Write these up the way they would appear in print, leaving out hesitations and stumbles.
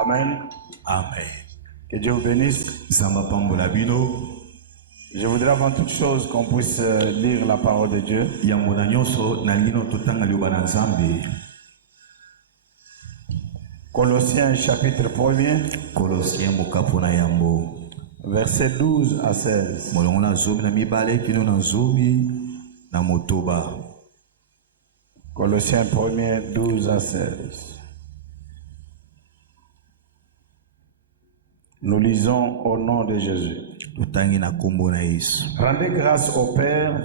Amen. Amen. Que Dieu vous bénisse. Zamba pambola bino. Je voudrais avant toute chose qu'on puisse lire la parole de Dieu. Yambo na nyonso na lino totanga liyoba na Nzambe. Colossiens chapitre 1er. Colossiens mokapo na yambo. Versets 12 à 16. Molongo na zomi na mibale kino na zomi na motoba. Colossiens 1er 12 à 16. Nous lisons au nom de Jésus. Rendez grâce au Père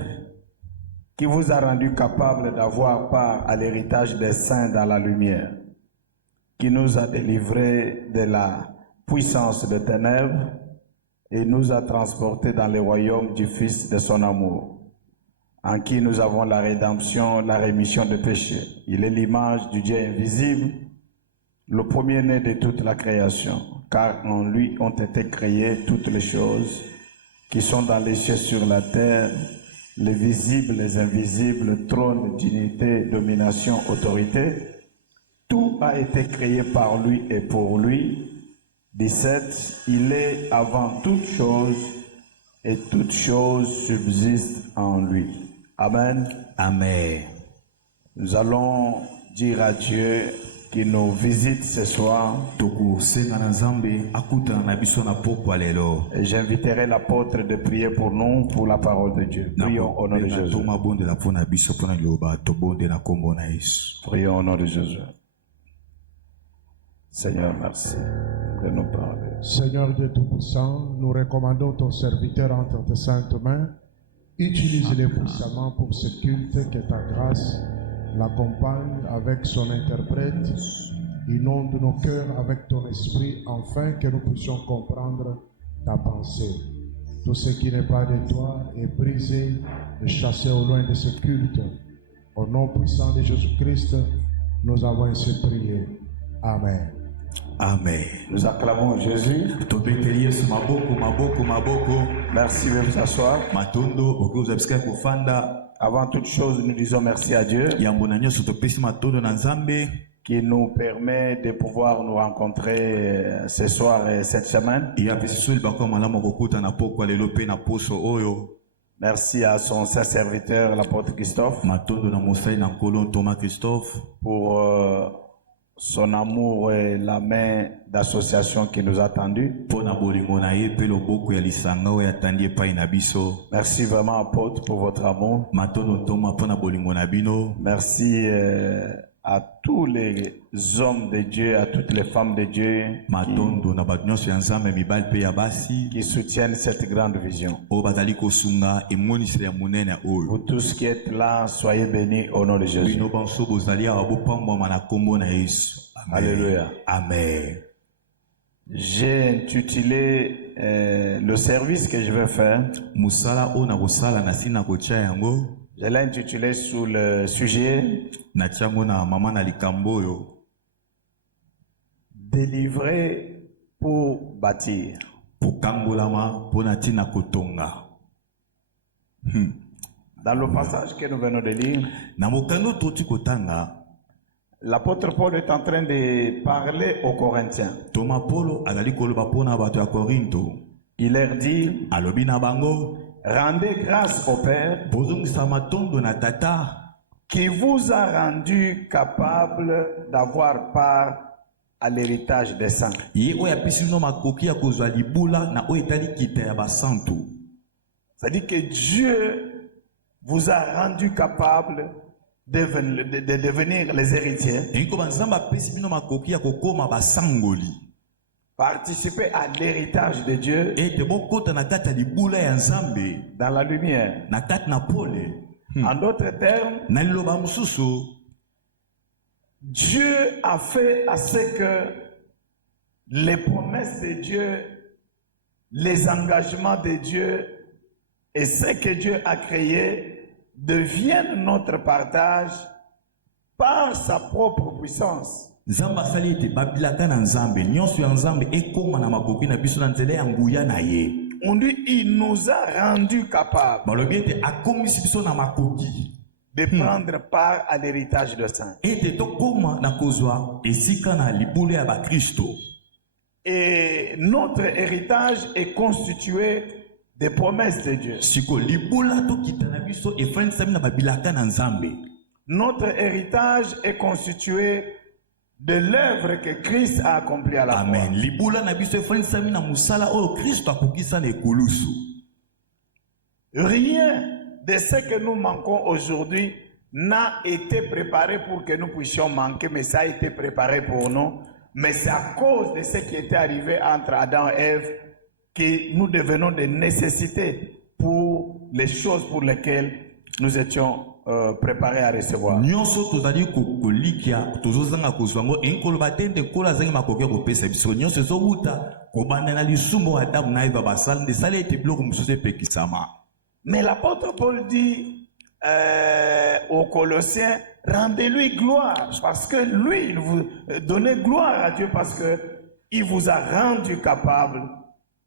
qui vous a rendu capable d'avoir part à l'héritage des saints dans la lumière, qui nous a délivrés de la puissance des ténèbres et nous a transportés dans le royaume du Fils de son amour, en qui nous avons la rédemption, la rémission des péchés. Il est l'image du Dieu invisible, le premier-né de toute la création, car en lui ont été créées toutes les choses qui sont dans les cieux sur la terre, les visibles, les invisibles, trône, dignité, domination, autorité. Tout a été créé par lui et pour lui. 17. Il est avant toute chose et toute chose subsiste en lui. Amen. Amen. Nous allons dire à Dieu qui nous visite ce soir. Et j'inviterai l'apôtre de prier pour nous, pour la parole de Dieu. Prions au nom de Jésus. Prions au nom de Jésus. Seigneur, merci de nous parler. Seigneur Dieu Tout-Puissant, nous recommandons ton serviteur entre tes saintes mains. Utilise-le puissamment pour ce culte, que ta grâce l'accompagne avec son interprète, inonde nos cœurs avec ton esprit, afin que nous puissions comprendre ta pensée. Tout ce qui n'est pas de toi est brisé et chassé au loin de ce culte. Au nom puissant de Jésus-Christ, nous avons ainsi prié. Amen. Amen. Nous acclamons Jésus. Merci de vous asseoir. Avant toute chose, nous disons merci à Dieu qui nous permet de pouvoir nous rencontrer ce soir et cette semaine. Merci à son saint serviteur, l'apôtre Christophe, pour son amour et la main d'association qui nous a tendus. Merci vraiment, apôtre, pour votre amour. Merci à tous les hommes de Dieu, à toutes les femmes de Dieu qui soutiennent cette grande vision. Vous tous qui êtes là, soyez bénis au nom de Jésus. Alléluia. Amen. J'ai intitulé le service que je vais faire. Je l'ai intitulé sous le sujet Délivrer pour bâtir. Dans le passage que nous venons de lire, l'apôtre Paul est en train de parler aux Corinthiens. Il leur dit, rendez grâce au Père qui vous a rendu capable d'avoir part à l'héritage des saints. C'est-à-dire que Dieu vous a rendu capable de devenir les héritiers. Participer à l'héritage de Dieu dans la lumière. En d'autres termes, Dieu a fait à ce que les promesses de Dieu, les engagements de Dieu et ce que Dieu a créé deviennent notre partage par sa propre puissance. On dit, il nous a rendu capables de prendre part à l'héritage de saints. Et notre héritage est constitué des promesses de Dieu. Siko libula to kitana biso efrensami na babilaka na Nzambe. Notre héritage est constitué de l'œuvre que Christ a accomplie à la croix. Amen. Libula na biso efrensami na musala oyo Kristo akokisa na ekulusu. Rien de ce que nous manquons aujourd'hui n'a été préparé pour que nous puissions manquer, mais ça a été préparé pour nous. Mais c'est à cause de ce qui était arrivé entre Adam et Ève que nous devenons des nécessités pour les choses pour lesquelles nous étions préparés à recevoir. Nyonso tozali kokolikia tozozanga kozwango enkolo batende kola zangi makoki kopesa biso nyonso ezobuta kobanda na lisumu Adamu na Eva basala ndesala ete biloko mosusu epekisama. Mais l'apôtre Paul dit aux Colossiens, rendez-lui gloire, parce que lui, il vous donnait gloire à Dieu, parce que il vous a rendu capable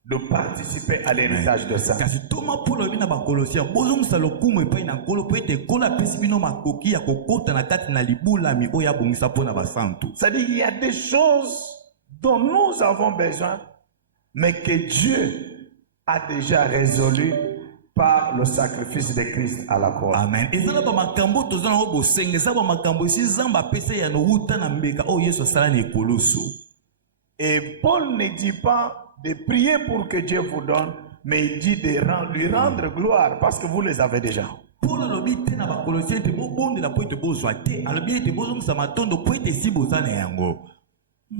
de participer à l'héritage de ça. Kasi Thomas Paul bina ba Colossiens bozongisa lokumu epai na nkolo po ete kola pesi bino makoki ya kokota na kati na libulami oyo abongisa mpona basantu. C'est-à-dire il y a des choses dont nous avons besoin, mais que Dieu a déjà résolu par le sacrifice de Christ à la croix. Amen. Ezala ba makambo tozana ngo bosenga eza ba makambo esi Nzambe apesa ya no uta na mbeka oyo Yesu asala na ekoloso. Et Paul ne dit pas de prier pour que Dieu vous donne, mais il dit de lui rendre gloire parce que vous les avez déjà. Paul alobi te na ba Colossiens te bobondela po ete bozwa te alobi ete bozongisa matondo po ete si bozana yango.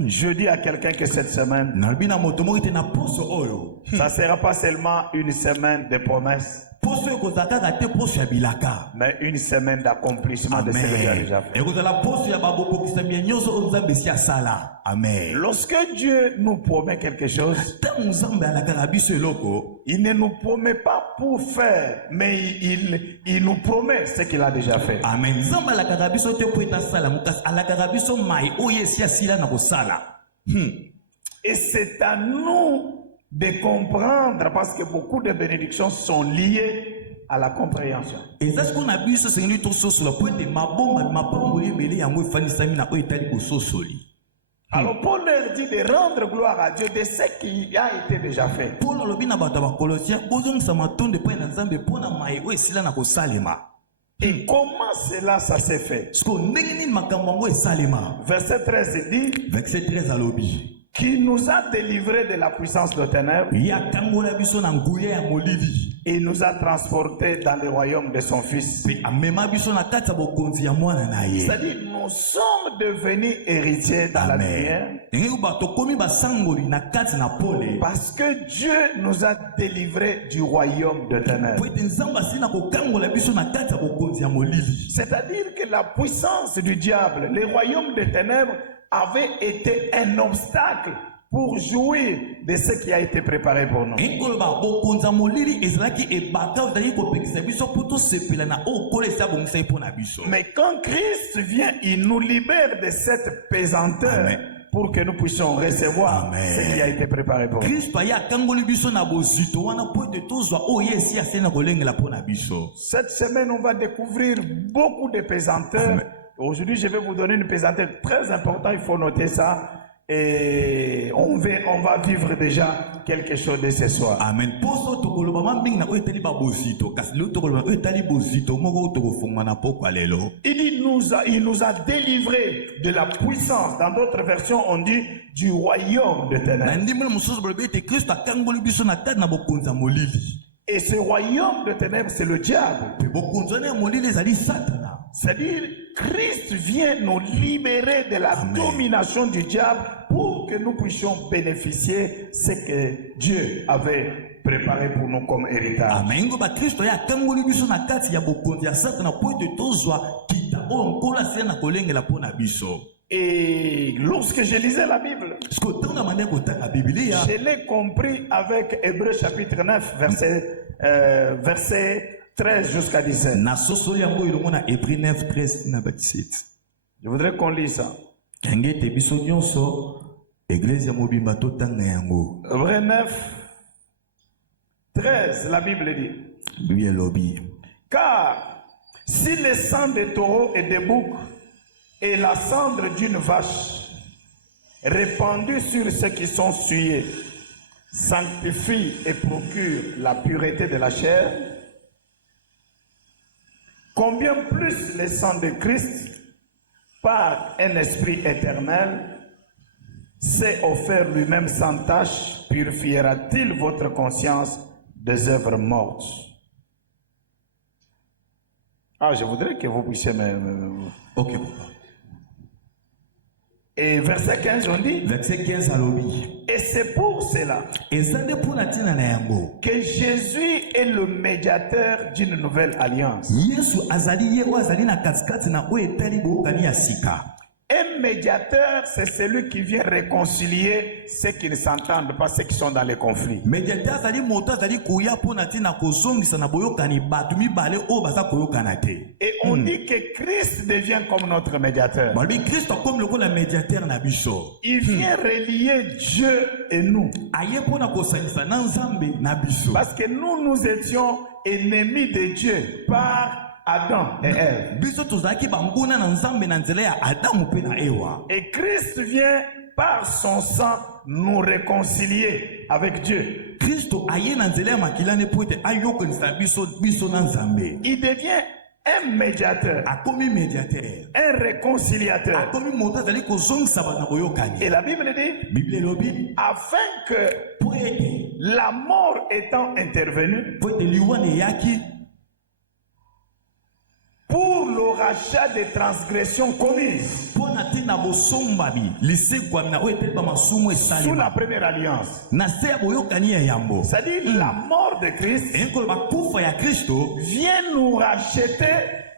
Je dis à quelqu'un que cette semaine, nalobi na moto moko ete na poso oyo ça ne sera pas seulement une semaine de promesses, poso ekozala kaka te poso ya bilaka, mais une semaine d'accomplissement de ce que Dieu a déjà fait. ekozala poso ya babokokisami ya nyonso oyo Nzambe esi asala. Amen. Lorsque Dieu nous promet quelque chose, ntango Nzambe alakaka biso eloko il ne nous promet pas pour faire, mais il nous promet ce qu'il a déjà fait. Amen. Nzambe alakaka biso te po ete asala mokasi alakaka biso mai oyo esi asila na kosala. Et c'est à nous de comprendre, parce que beaucoup de bénédictions sont liées à la compréhension. eza siko na biso esengeli tososola po ete mabomba mapamboli ebele yango efanisami na oyo etali kososoli. Alors Paul leur dit de rendre gloire à Dieu de ce qui a été déjà fait. Paul alobi na bato ya bakolosien bozongisa matondo epai na Nzambe mpona mai oyo esila na kosalema. Et comment cela ça s'est fait? siko ndenge nini makambo yango esalema. Verset 13 dit, verset 13 alobi qui nous a délivrés de la puissance de ténèbres ye akangola biso na nguya ya molili et nous a transportés dans le royaume de son Fils. mpe amema biso na kati ya bokonzi ya mwana na ye. C'est-à-dire nous sommes devenus héritiers dans la lumière ndenge kuba tokomi basangoli na kati na pole parce que Dieu nous a délivrés du royaume de po ténèbres. ete Nzambe asili na kokangola biso na kati ya bokonzi ya molili. C'est-à-dire que la puissance du diable, le royaume de ténèbres, avait été un obstacle pour jouir de ce qui a été préparé pour nous. ekoloba bokonzi ya molili ezalaki ebaka ozalaki kopekisa biso mpo tosepela na oyo kolo esi abongisaki mpo na biso. Mais quand Christ vient, il nous libère de cette pesanteur. Amen. Pour que nous puissions recevoir Amen. ce qui a été préparé pour nous. Kristo aye akangoli biso na bozito wana mpo ete tozwa oyo ye esi asali na kolengela mpo na biso. Cette semaine, on va découvrir beaucoup de pesanteurs. Amen. Aujourd'hui, je vais vous donner une pesanteur très importante, il faut noter ça. Et on va vivre déjà quelque chose de ce soir. Amen. Poso tokoloba mambingi na oyo etali babozito kasi lelo tokoloba oyo etali bozito moko oyo tokofungwa na pokwa lelo. Il dit, il nous a délivrés de la puissance. Dans d'autres versions, on dit du royaume de Na ténèbres. ndimela mosusu balobi ete Kristo akangoli biso na kati na bokonzi ya molili. Et ce royaume de ténèbres, c'est le diable. Mpe bokonzi wana ya molili ezali Satana. C'est-à-dire, Christ vient nous libérer de la Amen. domination du diable pour que nous puissions bénéficier ce que Dieu avait préparé pour nous comme héritage. Amen. Ngo ba Kristo ye akangoli biso na kati ya bokonzi ya Satana po ete tozwa kita oyo nkolo asila na kolengela mpo na biso. Et lorsque je lisais la Bible, siko ntango na bandaki kotanga Biblia je l'ai compris avec Hébreux chapitre 9, verset 13 jusqu'à 17. nasosoli yango elongo na Hébreux 9 13 na 17. Je voudrais qu'on lise ça. yango ete biso nyonso eglise ya mobimba totanga yango. Hébreux 9, 13, la Bible dit, Bible elobi car si le sang de taureau et de bouc et la cendre d'une vache répandu sur ceux qui sont souillés, sanctifie et procure la pureté de la chair, combien plus le sang de Christ, par un esprit éternel, s'est offert lui-même sans tache, purifiera-t-il votre conscience des œuvres mortes? Ah, je voudrais que vous puissiez Ok, papa. Et verset 15, on dit, Verset 15 à l'obi. et c'est pour cela que Jésus est le médiateur d'une nouvelle alliance. Yesu azali ye azali na katikati na oyo etali boyokani ya sika. Un médiateur, c'est celui qui vient réconcilier ceux qui ne s'entendent pas, ceux qui sont dans les conflits. Médiateur azali moto azali kuya pona tina kozongisa na boyokani batu mibale oyo baza koyokana te. Et on dit que Christ devient comme notre médiateur. Balobi Christ comme le médiateur na biso. Il vient relier Dieu et nous. Aye pona kosangisa na Nzambe na biso. Parce que nous étions ennemis de Dieu par Adam et Ève. Biso tozaki bambuna na Nzambe na nzela ya Adamu pe na Ewa. Et Christ vient par son sang nous réconcilier avec Dieu. Kristo aye na nzela ya makilane po ete ayokanisa biso na Nzambe. Il devient un médiateur, Akomi médiateur. un réconciliateur. Akomi moto azali kozongisa bana boyokani. Et la Bible dit, Bible elobi afin que po ete la mort étant intervenue, po ete liwana eyaki pour le rachat des transgressions commises pona tina bosombabi lisekwami na oyo eteli bamasumu sous esalema la première alliance. na se ya boyokani ya yambo. C'est-à-dire la mort de Christ enkoloba kufa ya Kristo vient nous racheter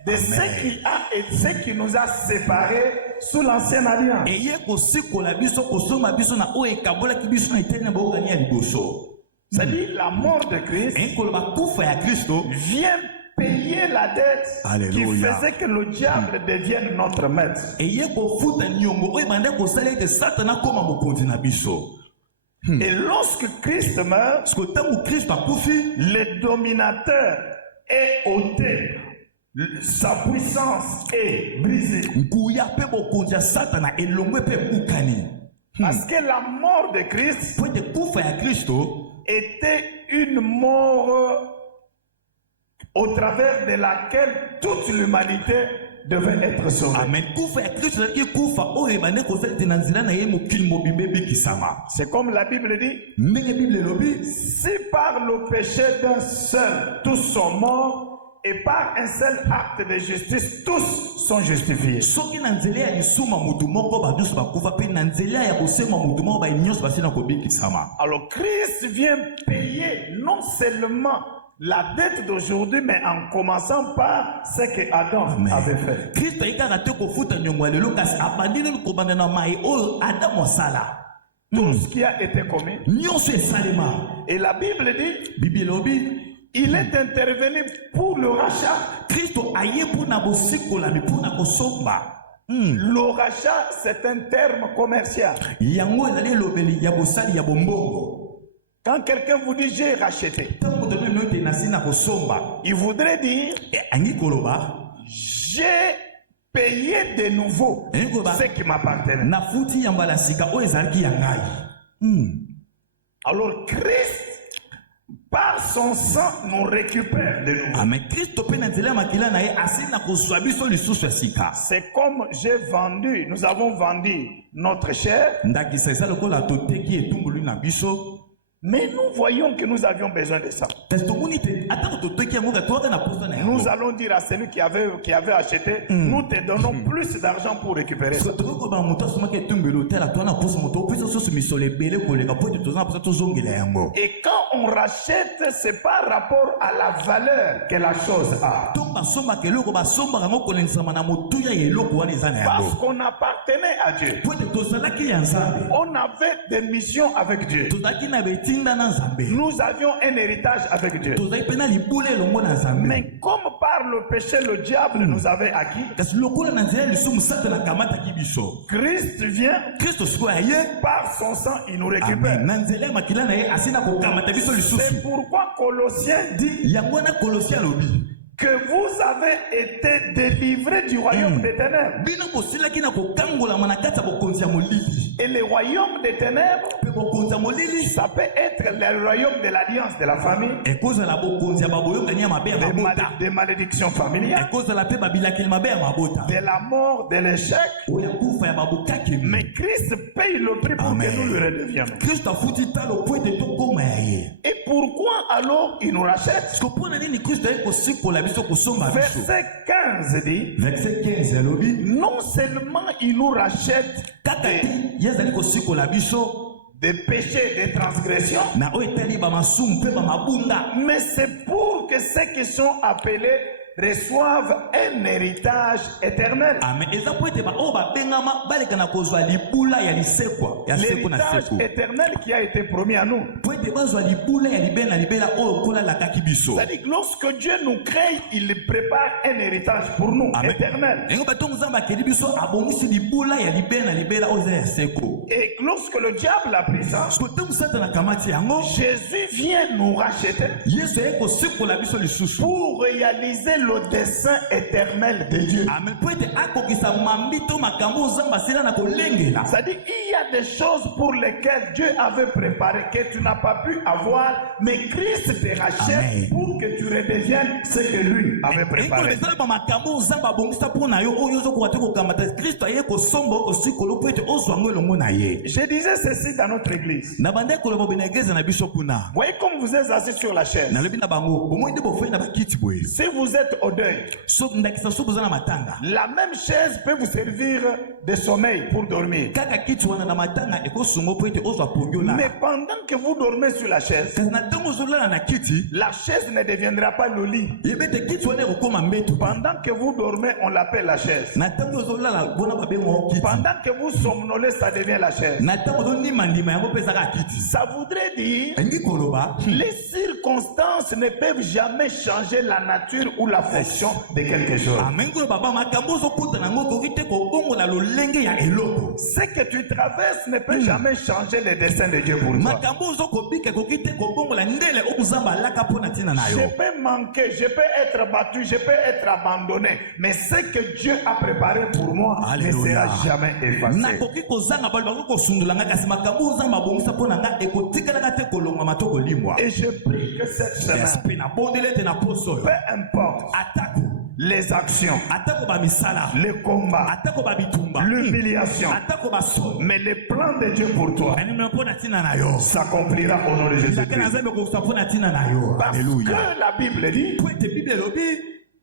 de ce qui nous a séparés sous l'ancienne alliance. eye kosikola biso kosomba biso na oyo ekabolaki biso na eteli na boyokani ya liboso. C'est-à-dire la mort de Christ enkoloba kufa ya Kristo vient payer la dette qui Alléluia. faisait que le diable devienne notre maître. eye kofuta niongo oyo ebanda kosala ete satana akoma mokonzi na biso. Et lorsque Christ meurt, Parce que ntango Kristo akufi le dominateur est ôté, sa puissance est brisée. nguya mpe bokonzi ya satana elongwe mpe ebukani. Parce que la mort de Christ po ete kufa ya Kristo était une mort au travers de laquelle toute l'humanité devait être sauvée. amen. Kufa ya Kristo ezalaki kufa oyo ebande kosala ete na nzela na ye mokili mobimba ebikisama. C'est comme la Bible dit, Ndenge Bible elobi si par le péché d'un seul tous sont morts, et par un seul acte de justice tous sont justifiés. soki na nzela ya lisuma motu moko banyonso bakufa mpe na nzela ya kosenga motu moko nyonso basili na kobikisama. Alors Christ vient payer non seulement la dette d'aujourd'hui, mais en commençant par ce que Adam avait fait. Kristo ayikaka te kofuta nyongo ya lelo kasi abandi nini kobanda na mai oyo Adamu asala. Tout ce qui a été commis. Nyonso esalema. Et la Bible dit, Bible elobi il est intervenu pour le rachat. Kristo aye mpona bosikolami mpona kosomba. Le rachat, c'est un terme commercial. Yango ezali elobeli ya bosali ya bombongo. Quand quelqu'un vous dit j'ai racheté, Ntango moto nini oyo te nasi na kosomba il voudrait dire angi koloba j'ai payé de nouveau ce qui m'appartenait. nafuti ya mbala sika oyo ezalaki ya ngai. Alors Christ, par son sang, nous récupère de nouveau. Amen. Kristo mpe na nzela ya makila na ye asili na kozwa biso lisusu ya sika. C'est comme nous avons vendu notre chair, ndakisa eza lokola toteki etumbulu na biso. mais nous voyons que nous avions besoin de ça. kasi tomoni te atako toteki yango ka toyaka na posa na Nous yango. allons dire à celui qui avait acheté, nous te donnons plus d'argent pour récupérer ça. tokoki kobana moto asomaki etumbelu otala toa na posa moto opesa soso misolo ebele koleka po ete toza na posa tozongela yango. Et quand on rachète, c'est par rapport à la valeur que la chose a. to basombaka eloko basombaka yango kolengisama na motuya ya eloko wana eza na Parce yango. qu'on appartenait à Dieu. po ete tozalaki ya Nzambe. On avait des missions avec Dieu. tozalaki na betinda na Nzambe. Nous avions un héritage avec Dieu. tozalaki mpe na libula elongo na Nzambe. Mais comme par le péché, le diable nous avait acquis, kasi lokola na nzela ya lisumu satana akamataki biso. Christ vient, Kristo sikoyo aye par son sang, il nous amen récupère. na nzela ya makila na ye asili na kokamata biso C'est lisusu. pourquoi Colossiens dit yango wana Kolosi alobi que vous avez été délivrés du royaume des ténèbres bino bosilaki na kokangolama na kati ya bokonzi ya molili Et le royaume des ténèbres, mpe bokonzi ya molili ça peut être le royaume de l'alliance de la famille, ekozala bokonzi ya baboyokani ya mabe ya mabota des malédictions familiales, ekozala mpe babilakeli mabe ya mabota de la mort, de l'échec. oyo ya kufa ya babokakeli. Mais Christ paye le prix pour Amen. que nous lui redevions. Kristo afuti talo po ete tokóma ya ye. Et pourquoi alors il nous rachète? Siko mpo na nini Kristo aye kosikola biso kosomba biso? Verset 15 dit, Verset 15 alobi non seulement il nous rachète kaka te ye azali kosikola biso des péchés, des transgressions, na oyo etali bamasumu mpe bamabunda, mais c'est pour que ceux qui sont appelés reçoivent un héritage éternel. amen. eza po ete baoyo babengama baleka na kozwa libula ya lisekwa ya seko na L'héritage seko, éternel qui a été promis à nous. po ete bazwa libula ya libela na libela oyo kolalakaki biso. C'est-à-dire que lorsque Dieu nous crée, il prépare un héritage pour nous, Amen. éternel. yango batongo nzambe akeli biso abongisi libula ya libela na libela oyo eza ya seko. Et lorsque le diable a pris ça, siko ntango satana akamati yango, Jésus vient nous racheter yesu aye kosikola biso lisusu, pour réaliser le dessein éternel de Dieu. amen, po ete akokisa mambi to makambo oyo nzambe asila na kolengela. C'est-à-dire qu'il y a des choses pour lesquelles Dieu avait préparé que tu n'as pas pu avoir, mais Christ te rachète Amen. pour que tu redeviennes ce que lui avait préparé. ezala bamakambo oyo nzambe abongisa mpo na yo oyo ozokoka te kokamata. Kristo aye kosomba oyo kosikola po ete ozwa yango elongo na ye. Je disais ceci dans notre église. na bandeki koloba boye na eglize na biso kuna, Voyez comme vous êtes assis sur la chaise. nalobi na bango bomoi nde bofai na bakiti boye, Si vous êtes au deuil, so ndakisa so boza na matanga, la même chaise peut vous servir de sommeil pour dormir. kaka kiti wana na matanga ekosunga po ete ozwa pongi Mais olala. pendant que vous dormez sur la chaise, kasi na ntango ozolala na kiti, la chaise ne deviendra pas le lit. yeba ete kiti wana ekokóma mbeto te. Pendant que vous dormez, on l'appelle la chaise. na ntango ozolala bona babengo kiti, Pendant que vous somnolez, ça devient la chaise. na ntango ozondimandima yango mpe ezaka kiti. Ça voudrait dire elingi koloba les circonstances ne peuvent jamais changer la nature ou la fonction de quelque chose. amengi koloba ba makambo ozokuta nango okoki te kobongola lolenge ya eloko. Ce que tu traverses ne peut jamais changer le dessein de Dieu pour toi. makambo ozokobika ekoki te kobongola ndele oyo nzambe alaka mpo na ntina na Je yo. peux manquer, je peux être battu, je peux être abandonné, mais ce que Dieu a préparé pour moi ne Alléluia. sera jamais effacé. nakoki kozanga bali bakoki kosundula nga, kasi makambo oyo nzambe abongisa mpo na nga ekotikalaka te kolongwama to kolimwa. Et je prie que cette semaine, mpe nabondeli ete na poso oyo peu importe atako les actions, atako bamisala, les combats, atako babitumba, l'humiliation, atako basoni, mais le plan de Dieu pour toi anime mpo na ntina na yo, s'accomplira au nom de laka na Jésus-Christ. nzambe kokosa mpo na ntina na yo. Parce Alléluia. que la Bible dit, po ete bible elobi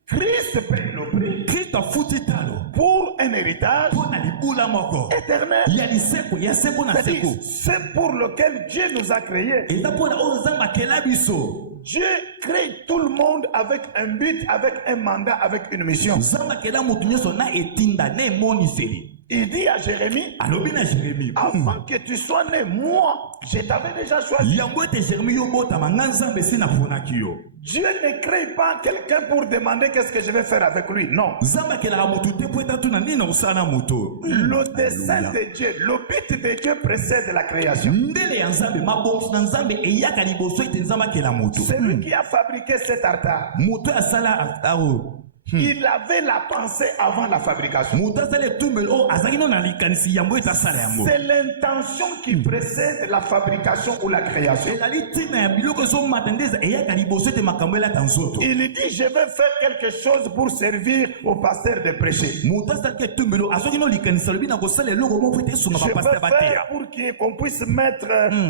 Christ paye le prix kristo afuti talo pour un héritage mpo na libula moko éternel. ya liseko ya seko na C'est-à-dire, seko, c'est pour lequel Dieu nous a créés. eza mpo na oyo nzambe akela biso. Dieu crée tout le monde avec un but, avec un mandat, avec une mission. nzambe akela motu nyonso na etinda na emoniseli. Il dit à Jérémie, alobi na Jérémie, avant que tu sois né, moi, je t'avais déjà choisi. yango ete Jérémie yobotama nga nzambe esi naponaki yo. Dieu ne crée pas quelqu'un pour demander qu'est-ce que je vais faire avec lui. Non. nzambe akelaka motu te po etatuna nini nakosala na moto. Le dessein de Dieu, le but de Dieu précède la création. ndele ya nzambe mabongisi na nzambe eyaka liboso ete nzambe akela motu. C'est lui qui a fabriqué cet altar. moto asala ao Il avait la pensée avant la fabrication. moto asala etumbeli oyo azalaki no na likanisi yango ete asala yango. C'est l'intention qui précède la fabrication ou la création. ezali ntina ya biloko ezomata nde eyaka liboso ete makambo elata nzoto. Il dit, je vais faire quelque chose pour servir au pasteur de prêcher. moto asalaki etumbeli oyo azwaki no likanisi alobi na kosala eloko moko ete esunga Je vais bapaster bateya. faire pour qu'on puisse mettre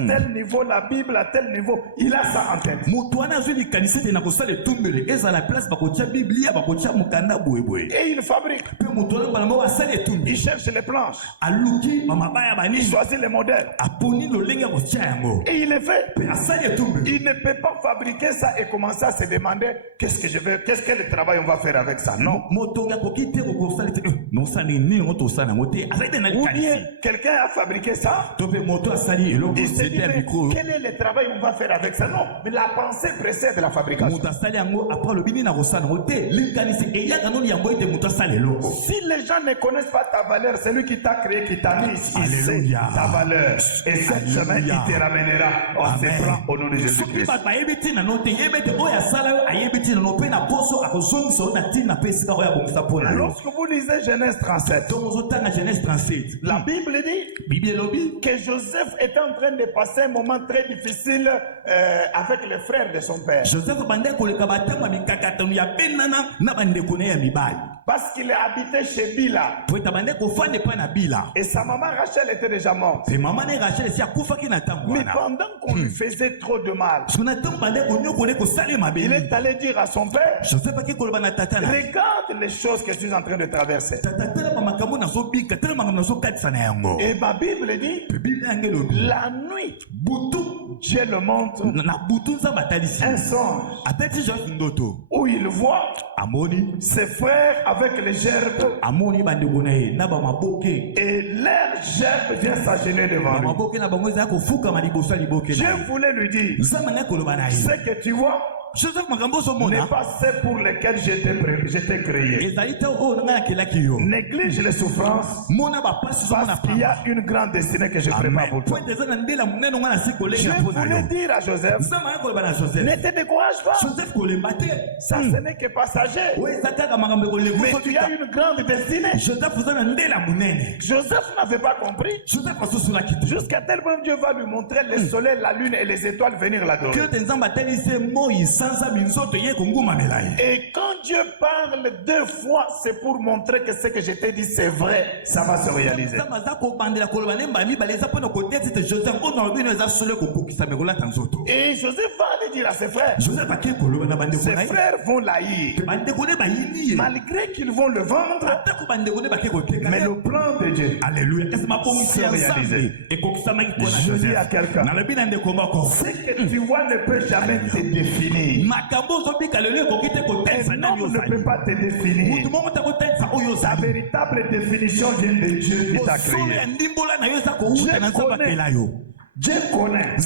tel niveau la Bible à tel niveau. Il a ça en tête. moto wana azwi likanisi ete na kosala etumbeli ezala place bakotia biblia bakotia mokanda boyeboye. Et il fabrique. mpe moto wana mbala moko asala etumbeli Il cherche les planches. aluki bamabaya Il banini choisit les modèles. aponi lolenge ya kotia yango Et il le fait. mpe asali etumbeli. Il ne peut pas fabriquer ça et commencer à se demander qu'est-ce que je vais, qu'est-ce que le travail on va faire avec ça. Non. motongi akoki te kokosala te nosala nini yango tosala yango te azali te na Ou bien likanisi quelqu'un a fabriqué ça. to mpe moto asali eloko Il se dit, sete ya mais mikro quel est le travail on va faire avec ça? Non. Mais la pensée précède la fabrication. moto asali yango apres alobi nini nakosala yango te likanisi les gens ne connaissent pas ta valeur, c'est lui qui t'a créé, qui t'a mis ici, il sait ta valeur. Et cette semaine, il te ramènera. On se prend au nom de Jésus-Christ. Lorsque vous lisez Genèse 37, la Bible dit que Joseph était en train de passer un moment très difficile avec les frères de son père. Parce qu'il habitait chez Bila. Et sa maman Rachel était déjà morte. Mais pendant qu'on lui faisait trop de mal, il est allé dire à son père, regarde les choses que je suis en train de traverser. Et ma Bible dit, la nuit, Dieu le montre un songe où il voit ses frères avec les gerbes et leur gerbe vient s'agenouiller devant lui. Dieu voulait lui dire, ce que tu vois n'est pas ce pour lesquels je t'ai créé. Néglige les souffrances parce qu'il y a une grande destinée que je prépare pour toi. Je voulais dire à Joseph, ne te décourage pas. Ça ce n'est que passager. Mais tu as une grande destinée. Joseph n'avait pas compris. Jusqu'à tel point Dieu va lui montrer le soleil, la lune et les étoiles venir l'adorer. Et quand Dieu parle deux fois, c'est pour montrer que ce que je t'ai dit c'est vrai, ça va se réaliser. Et Joseph va aller dire à ses frères, ses frères vont l'haïr, malgré qu'ils vont le vendre, mais le plan de Dieu se réaliser. Je dis à quelqu'un, ce que tu vois ne peut jamais te définir. Un homme ne peut pas te définir. Ta véritable définition vient de Dieu qui t'a créé. Dieu connaît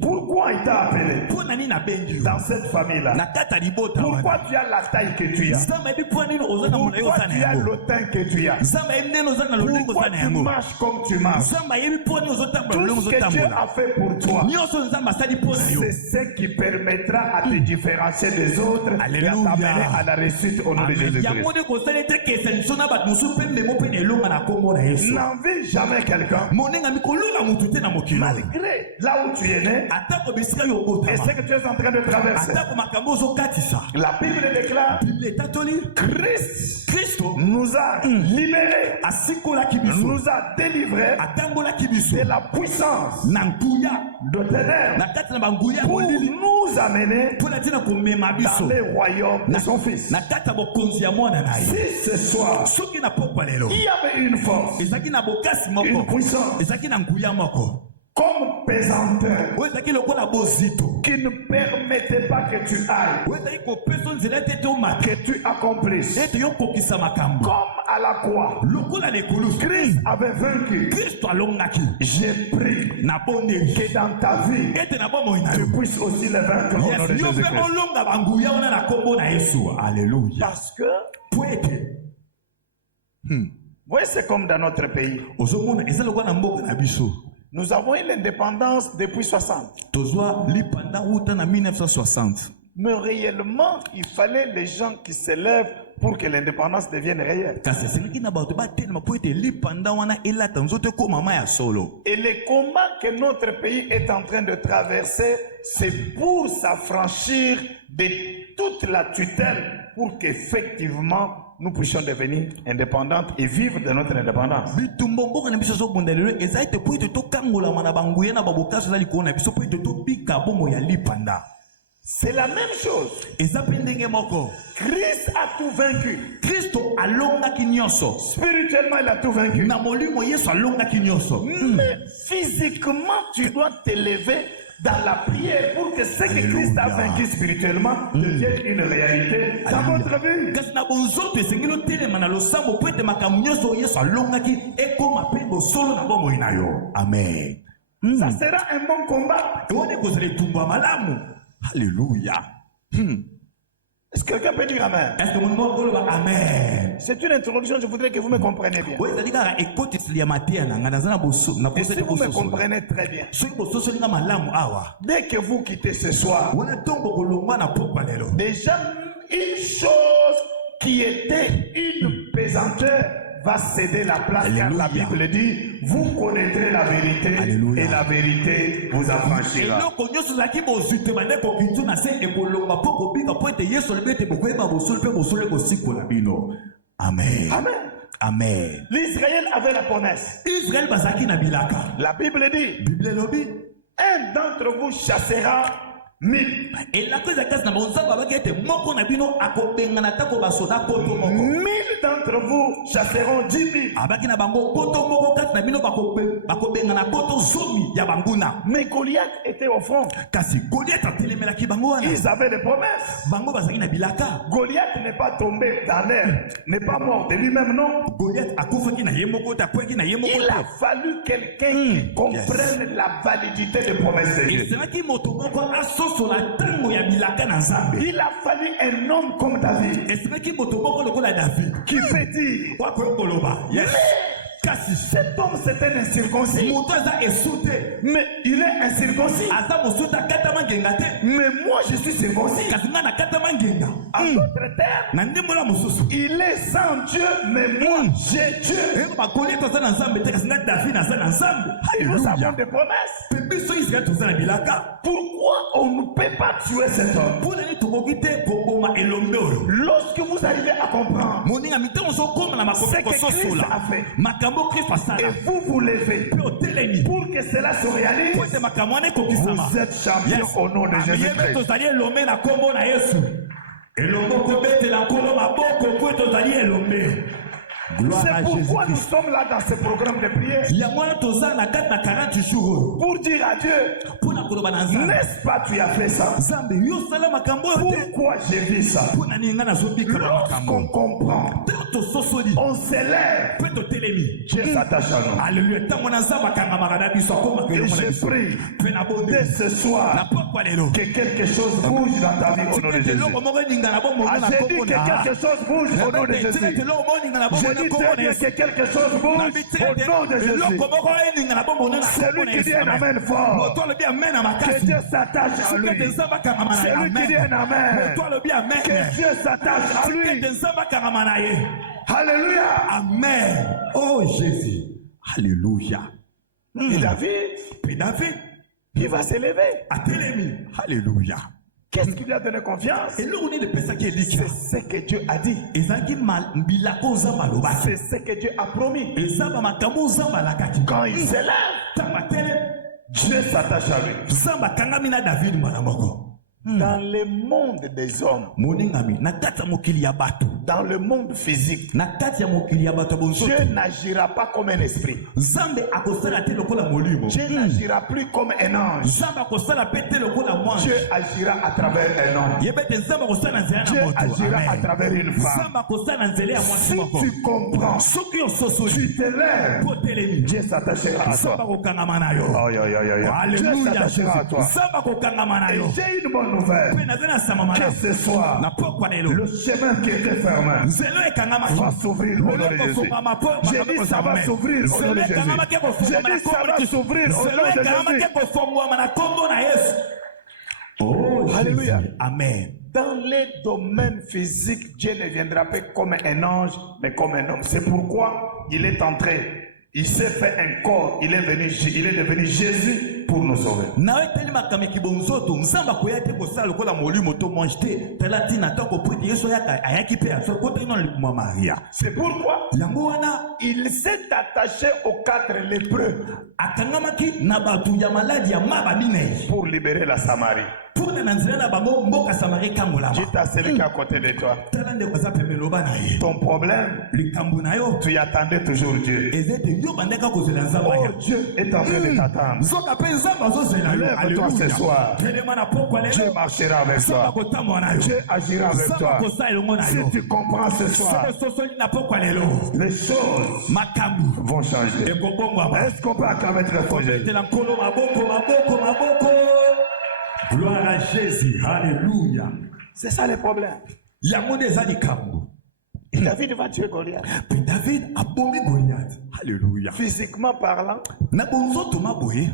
pourquoi il t'a appelé dans cette famille-là. Pourquoi tu as la taille que tu as. Pourquoi tu as le teint que tu as. Pourquoi tu marches comme tu marches. Tout ce que Dieu a fait pour toi, c'est ce qui permettra à te différencier des autres et à t'amener à la réussite au nom de Jésus-Christ. N'envie jamais quelqu'un malgré là où tu es né et ce que tu es en train de traverser. La Bible déclare, Christ nous a libérés, nous a délivrés de la puissance de ténèbres pour nous amener dans les royaumes de son Fils. Si ce soir il y avait une force, une puissance comme pesanteur qui ne permettait pas que tu ailles, que tu accomplisses. Comme à la croix, Christ avait vaincu. J'ai pris que dans ta vie, tu puisses aussi le vaincre au nom de Jésus-Christ. Alléluia. Parce que, voyez, c'est comme dans notre pays. Nous avons eu l'indépendance depuis 60. Mais réellement, il fallait les gens qui s'élèvent pour que l'indépendance devienne réelle. Et les combats que notre pays est en train de traverser, c'est pour s'affranchir de toute la tutelle pour qu'effectivement nous puissions devenir indépendantes et vivre de notre indépendance. C'est la même chose. Christ a tout vaincu. Spirituellement, il a tout vaincu. Mais physiquement, tu dois t'élever dans la prière pour que ce que Christ a vaincu spirituellement devienne une réalité dans votre vie. Amen. Ça sera un bon combat. Alléluia. Est-ce que quelqu'un peut dire Amen? Est-ce que mon nom est Amen? C'est une introduction, je voudrais que vous me compreniez bien. Oui, c'est-à-dire que écoute, il y a matière, Et si vous me comprenez très bien, dès que vous quittez ce soir, déjà une chose qui était une pesanteur va céder la place, car la Bible dit, vous connaîtrez la vérité. Alléluia. Et la vérité vous affranchira. Amen. Amen. Amen. L'Israël avait la promesse. Israël bazaki na bilaka. La Bible dit, Bible lobi. Un d'entre vous chassera 1000. Et la cause de casse na bonza babaki ete moko na bino akobenga na tako basoda koto moko. 1000 d'entre vous chasseront 10 000. Abaki na bango koto moko kat na bino bakobenga na koto zomi ya banguna. Mais Goliath était au front. Kasi Goliath atelemela ki bango wana. Ils avaient des promesses. Bango bazaki na bilaka. Goliath n'est pas tombé dans l'air, n'est pas mort de lui-même, non. Goliath akufaki na yemoko ta kweki na yemoko. Il a fallu quelqu'un qui comprenne la validité des promesses de Dieu. Et c'est là qui moko aso. Il a fallu un homme comme David qui fait dire, cet homme c'est un incirconcis, mais il est incirconcis, mais moi je suis circoncis. En d'autres termes, il est sans Dieu, mais moi j'ai Dieu. Et nous avons des promesses. Pourquoi on ne peut pas tuer cet homme? Lorsque vous arrivez à comprendre ce que Christ a fait, et vous vous levez pour que cela se réalise, vous êtes champion au nom de Jésus-Christ. C'est pourquoi nous sommes là dans ce programme de prière. Pour dire à Dieu, n'est-ce pas tu as fait ça? Pourquoi j'ai vu ça? Lorsqu'on comprend, on s'élève, Dieu s'attache à nous. Alléluia. Et je prie dès ce soir que quelque chose bouge dans ta vie au nom de Jésus. J'ai dit que quelque chose bouge au nom de Jésus. Je dis très bien que quelque chose bouge au nom de Jésus. Celui qui dit un amen fort, que Dieu s'attache à lui. Celui qui dit un amen, que Dieu s'attache à lui. Alléluia. Amen. Oh Jésus. Alléluia. Et David, il va s'élever. Alléluia. Qu'est-ce qui lui a donné confiance? C'est ce que Dieu a dit. C'est ce que Dieu a promis. Quand il s'élève, Dieu s'attache à lui. Dans le monde des hommes, dans le monde physique, Dieu n'agira pas comme un esprit. Dieu n'agira plus comme un ange. Dieu agira à travers un homme. Dieu agira à travers une femme. Si tu comprends, tu te lèves, Dieu s'attachera à toi. Dieu s'attachera à toi. Et j'ai une bonne nouvelle. Que ce soit le chemin qui était fermé va s'ouvrir au nom de Jésus. J'ai dit ça va s'ouvrir au nom de Jésus. J'ai dit ça va s'ouvrir au nom de Jésus. Oh, alléluia. Amen. Dans les domaines physiques, Dieu ne viendra pas comme un ange, mais comme un homme. C'est pourquoi il est entré. Il s'est fait un corps, il est devenu Jésus pour nous sauver. C'est pourquoi il s'est attaché aux 4 lépreux pour libérer la Samarie. Dites à celui qui est à côté de toi, ton problème, tu y attendais toujours Dieu. Oh, Dieu est en train de t'attendre. Lève-toi ce soir. Dieu marchera avec toi. Dieu agira avec toi. Si tu comprends ce soir, les choses vont changer. Est-ce qu'on peut acclamer très fort Jésus? Gloire à Jésus. Alléluia. C'est ça le problème. yango nde eza likambo. Et David va tuer Goliath. Pe David abomi Goliath. Alléluia. Physiquement parlant, Na bonzoto maboye.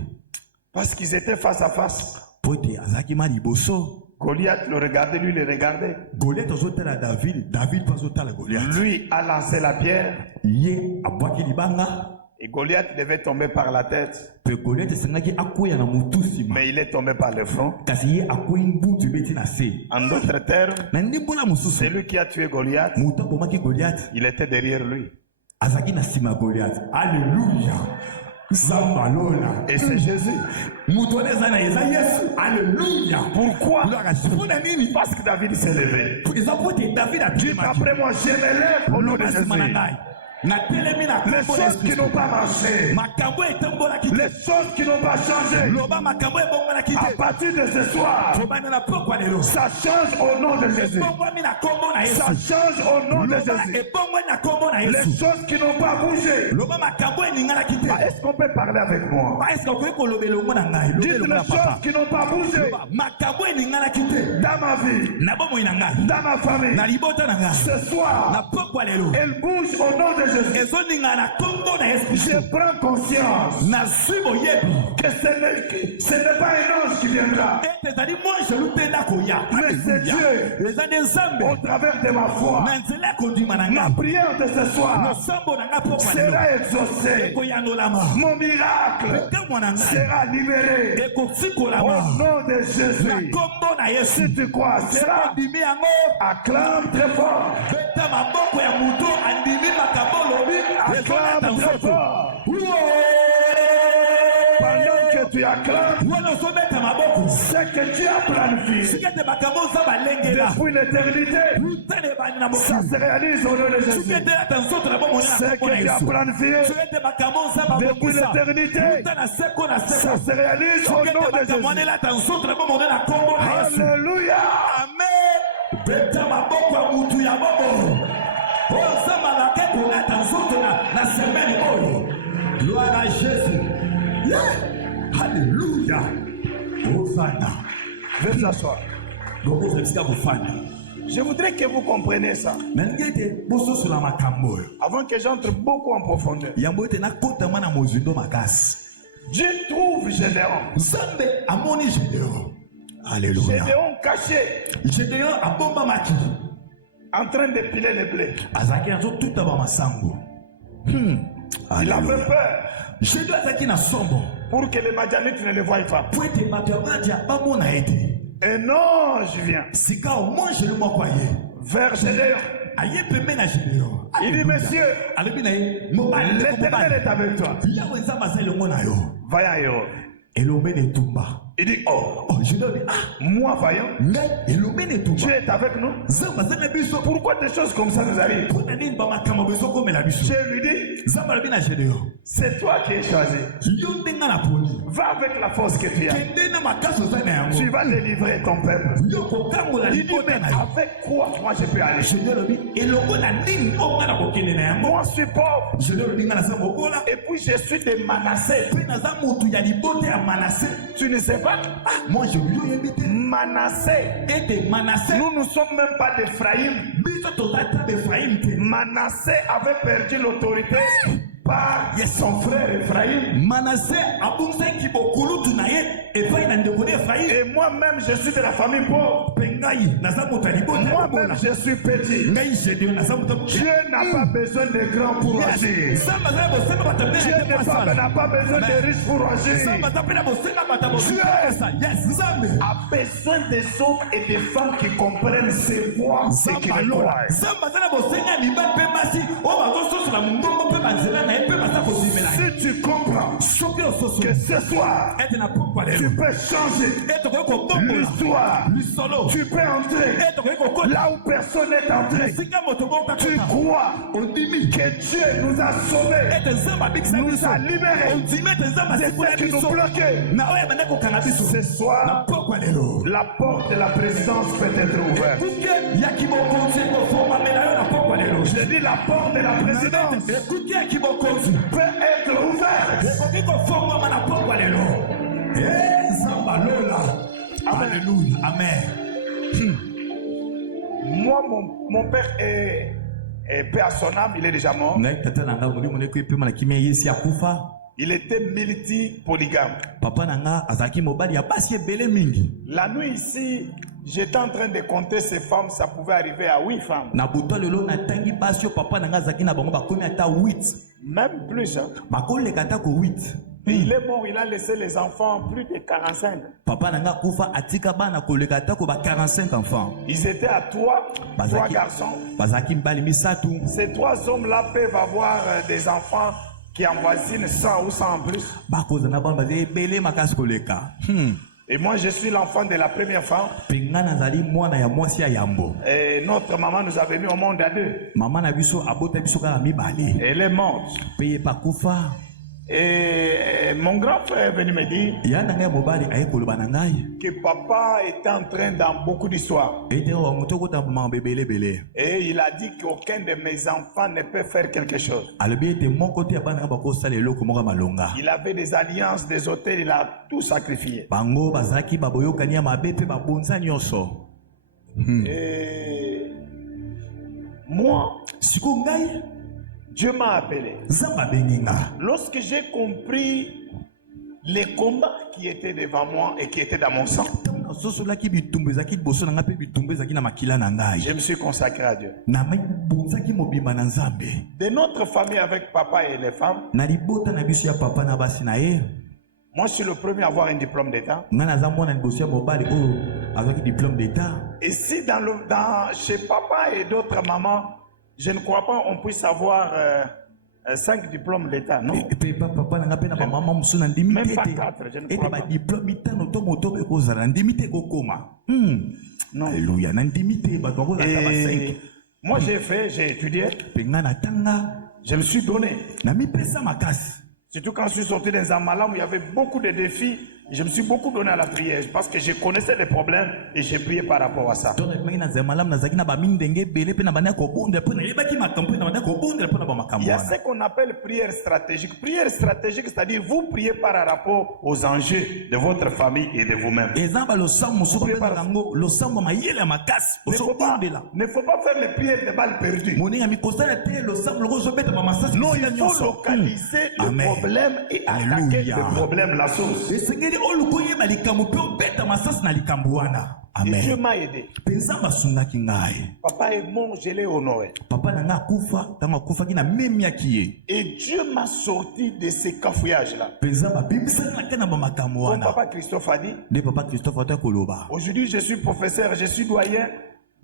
parce qu'ils étaient face à face. Pote azaki ma liboso. Goliath le regardait, lui le regardait. Goliath azotala David, David pas azotala Goliath. Lui a lancé la pierre Ye abwaki libanga. et Goliath devait tomber par la tête. Pe Goliath esengaki akwea na mutu nsima. Mais il est tombé par le front. Kasi ye akwei mbutu beti na se. En d'autres termes, Na ndimbola mosusu. celui qui a tué Goliath, Mutu abomaki Goliath. il était derrière lui. Azaki na nsima Goliath. Alléluia. Zamba lola. Et c'est Jésus. Mutu wana eza na eza Yesu. Alléluia. Pourquoi? Mpona nini? Parce que David s'est levé. Eza pote David Dites atelemaki. après moi, je me lève au nom de Loba nsima na Jésus. ngai. Natelemi na Les kombo na choses qui Yesu. n'ont pas marché, Makambo etambolaki te. les choses qui n'ont pas changé, Loba makambo ebongolaki à te. partir de ce soir, Kobanda na pokwa lelo. ça change au nom de Jésus. Ebongwami na kombo na Ça Yesu. change au nom de Loba Jésus. ebongwami na kombo na Les Yesu. choses qui n'ont pas bougé. Loba makambo eninganaki te. Ah, est-ce qu'on peut parler avec moi? Est-ce que okoki kolobela elongo na ngai? Dites Lobela elongo les na papa. choses qui n'ont pas bougé Loba makambo eninganaki te. dans ma vie, Na bomoi na ngai. dans ma famille. Na libota na ngai. Ce Na soir, pokwa lelo. elle bouge au nom de Jésus. Ezoninga na kombo na Yesu Je Kristo. prends conscience Nazwi boyebi. que ce n'est pas un ange qui viendra, Ete ezali monjelu te nda koya. mais c'est Dieu Eza nde Nzambe. au travers de ma foi. Na nzela ya kondima na Ma ngai. prière de ce soir Losambo na ngai pokwa lelo. sera exaucée. Ekoyanolama. Mon miracle Ekamwa na ngai. sera libéré Ekosikolama. au nom de Na Jésus. kombo na Yesu. Si tu crois, sera. Ondimi yango. Acclame très fort. Beta maboko ya mutu andimi makambo lobi. Acclame très fort. Pendant que tu acclames, Wana ozobeta maboko. ce que tu as planifié Sikete makambo oza balengela. depuis l'éternité, Utane bani na ça mokili. se réalise au nom de Jésus. Sikete ata nzoto na bomoi Ce na kombo na que tu as Yesu. planifié Sikete makambo oza depuis babokisa. l'éternité, Uta na seko na ça seko. se réalise au Sikete nom de makambo Jésus. anela ata nzoto na bomoi na kombo na Yesu. Alléluia. Amen. Beta maboko ya mutu ya bobo. Oza malake kolata nzoto na semaine oyo. Gloire à Jésus. Yeah. Alléluia. Hosanna. Veuillez vous asseoir. Donc vous êtes kofanda. Je voudrais que vous compreniez ça. Nangete boso sur makambo oyo. Avant que j'entre beaucoup en profondeur. Yango ete nakota mwana mozindo makasi. Dieu trouve Gédéon. Nzambe amoni Gédéon. Alléluia. Gédéon caché, Gédéon abombamaki. en train de piler les blés. Azaki nazo tuta ba masango. Il avait Alléluia. peur Gédéon azaki na sombo. pour que les Madianites ne le voient pas. Po ete bato ya badia bamona ete. Un ange vient Sika omongeli moko aye. vers Gédéon. Aye pembe na Gédéon. Il dit, monsieur, Alobi na ye mobali ndeko l'Éternel mobali. est avec toi. Yawe nzambe aza elongo na yo. Vaillant héros. Elombe na etumba. Il dit, oh, Oh, Gédéon dit, ah, moi vaillant, ngai elombe na etumba. Dieu est avec nous. Nzambe aza na biso. Pourquoi des choses comme ça nous arrivent? Mpona nini bamakambo bezokomela biso? Dieu lui dit, Nzambe alobi na Gédéon. c'est toi qui es choisi. Yo nde nga na poni. Va avec la force que tu as. Kende na makasi oza na yango. Tu vas délivrer ton peuple. Yo kokangola Il dit, mais libota na yo. avec quoi moi je peux aller? Gédéon alobi elongo na nini oyo nga na kokende na yango. Moi je suis pauvre. Gédéon alobi nga naza mobola. Et puis je suis de Manassé. Mpe naza motu ya libota ya Manase. Tu ne sais pas? Ah, moi je yo yebi te. Manassé. Ete Manase. Nous ne sommes même pas d'Ephraïm. Biso tozata befraim te. Manassé avait perdu l'autorité par son frère Ephraïm. Manase abungisaki bokulutu na ye epai na ndeko na Efraim. Et moi-même, je suis de la famille pauvre. Mpe ngai naza moto ya libota ya Moi-même, bobola. je suis petit. Ngai Gédéon naza moto ya Dieu n'a pas besoin de grands pour agir. Nzambe aza na bosenga bato ya Dieu ndenge te po asala. n'a pas besoin de riches pour agir. Nzambe aza mpe na bosenga bato ya bosenga po asala. Yes, Nzambe. A besoin des hommes et des femmes qui comprennent ses voix, ce Nzambe qu'il alola. croit. Nzambe aza na bosenga ya mibali mpe basi oyo bazososola mongongo mpe banzela na ye mpe baza kondimela ye. Si tu comprends Soki ososola que ce soir, ete na pokwa tu lelo peux changer ete okoki kobombola l'histoire, lisolo tu peux entrer ete okoki kokota là où personne n'est entré. esika moto moko Tu kakota crois ondimi que Dieu nous a sauvés, ete nzambe abikisa nous biso a libérés ondimi ete nzambe de asikula ce qui nous biso bloquait. na oyo abanda kokanga biso Ce na soir, pokwa lelo la porte de la présidence peut être ouverte. ekuke ya kibokonzi ekofongwamela yo na pokwa lelo Je dis la porte de la présidence ekuke ya kibokonzi peut être ouverte. ekoki kofongwama na pokwa lelo nzambe alola alleluya amen. Moi, mon mon père est paix à son âme, il est déjà mort. Il était multi-polygame. La nuit ici, j'étais en train de compter ces femmes, ça pouvait arriver à 8 femmes. Même plus. Hein. Et il est mort, il a laissé les enfants plus de 45. Ils étaient à 3 garçons. Ces 3 hommes-là peuvent avoir des enfants qui avoisinent 100 ou 100 en plus. Et moi, je suis l'enfant de la première femme. Et notre maman nous avait mis au monde à 2. Elle est morte. Et mon grand frère est venu me dire que papa était en train dans beaucoup d'histoires. Et il a dit qu'aucun de mes enfants ne peut faire quelque chose. Il avait des alliances, des hôtels, il a tout sacrifié. Et moi, Dieu m'a appelé. Lorsque j'ai compris les combats qui étaient devant moi et qui étaient dans mon sang, je me suis consacré à Dieu. De notre famille avec papa et les femmes, moi je suis le premier à avoir un diplôme d'État. Et si chez papa et d'autres mamans, je ne crois pas qu'on puisse avoir 5 diplômes d'État, non? Même pas 4, je ne crois pas. Non. Alléluia. Et moi j'ai étudié. Je me suis donné. Surtout quand je suis sorti dans un malam où il y avait beaucoup de défis. Je me suis beaucoup donné à la prière parce que je connaissais les problèmes et j'ai prié par rapport à ça. Il y a ce qu'on appelle prière stratégique. Prière stratégique, c'est-à-dire vous priez par rapport aux enjeux de votre famille et de vous-même. Il ne faut pas faire les prières de balles perdues. Non, il faut localiser le problème et attaquer le problème, la source. Et Dieu m'a aidé. Papa est mort, je l'ai honoré. Et Dieu m'a sorti de ces cafouillages-là. Comme papa Christophe a dit, aujourd'hui je suis professeur, je suis doyen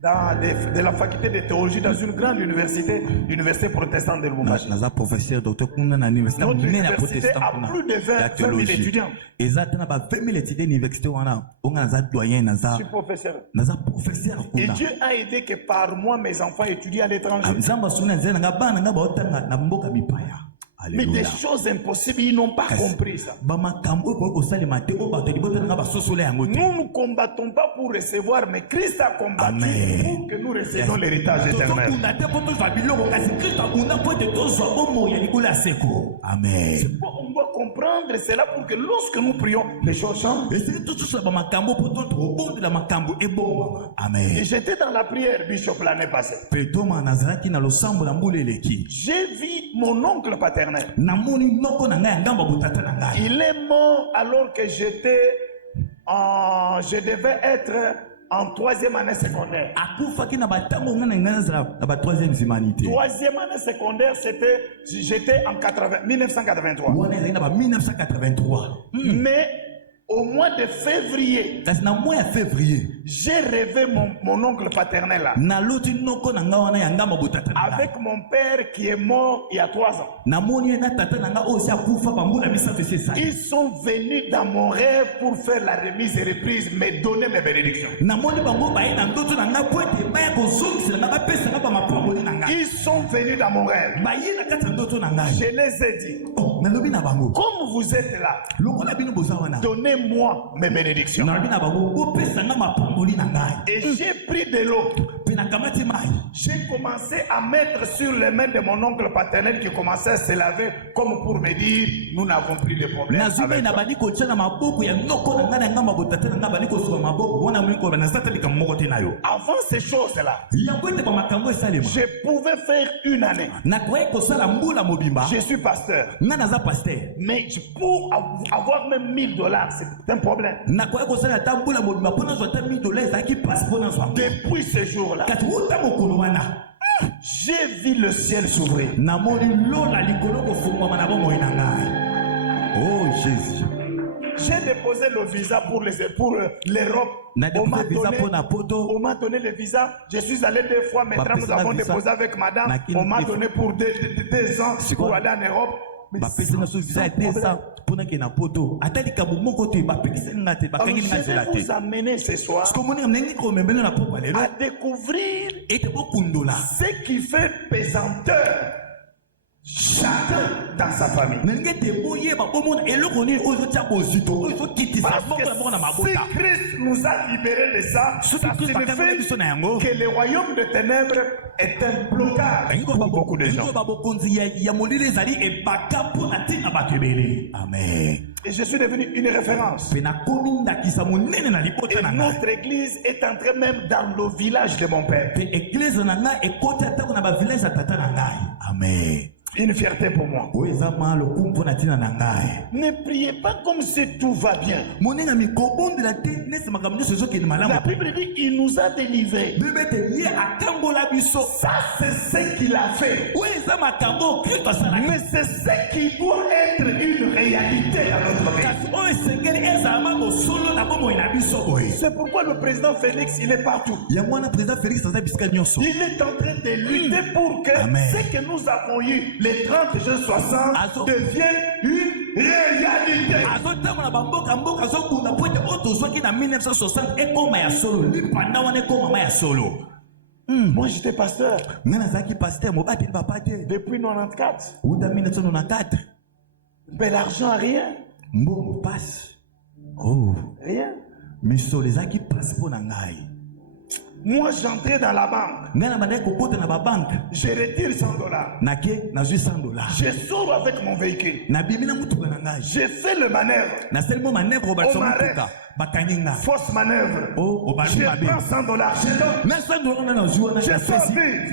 de la faculté de théologie dans une grande université, l'université protestante de Lubumbashi. Notre université a plus de 20 000 étudiants. Je suis professeur. Et Dieu a aidé que par moi mes enfants étudient à l'étranger. Mais des choses impossibles, ils n'ont pas compris ça. Nous ne combattons pas pour recevoir, mais Christ a combattu pour que nous recevions l'héritage éternel. Amen. On doit comprendre cela pour que lorsque nous prions, les choses changent. Amen. Et j'étais dans la prière, Bishop, l'année passée. J'ai vu mon oncle paternel. Il est mort alors que je devais être en 3e année secondaire. 3e année secondaire, j'étais en 1983. Mais au mois de février, j'ai rêvé mon oncle paternel là, avec mon père qui est mort il y a 3 ans. Ils sont venus dans mon rêve pour faire la remise et reprise, me donner mes bénédictions. Ils sont venus dans mon rêve. Je les ai dit, comme vous êtes là, donnez-moi mes bénédictions. Et j'ai pris de l'eau. J'ai commencé à mettre sur les mains de mon oncle paternel qui commençait à se laver comme pour me dire nous n'avons plus de problème avec toi. Avant ces choses-là, je pouvais faire une année. Je suis pasteur. Mais pour avoir même $1000, c'est un problème. Depuis ce jour-là, j'ai vu le ciel s'ouvrir. Oh Jésus. J'ai déposé le visa pour l'Europe. On m'a donné le visa. Je suis allé 2 fois. Maintenant, nous avons déposé avec madame. On m'a donné pour 2 ans pour aller en Europe. Mais je vais vous amener ce soir à découvrir ce qui fait pesanteur chacun dans sa famille. Parce que si Christ nous a libérés de ça, ça signifie que le royaume de ténèbres est un blocage pour beaucoup de gens. Amen. Et je suis devenu une référence. Et notre église est entrée même dans le village de mon père. Amen. Une fierté pour moi. Ne priez pas comme si tout va bien. La Bible dit il nous a délivrés. Ça c'est ce qu'il a fait. Mais c'est ce qui doit être une réalité dans notre vie. C'est pourquoi le président Félix il est partout. Il est en train de lutter pour que ce que nous avons eu les 30 jeunes 60 deviennent une réalité. Moi j'étais pasteur depuis 94. Mais l'argent rien. Rien. Moi j'entrais dans la banque. Je retire $100. Je sors avec mon véhicule. Je fais le manœuvre. On m'arrête. Fausse manœuvre. Je prends $100. Je sors vite.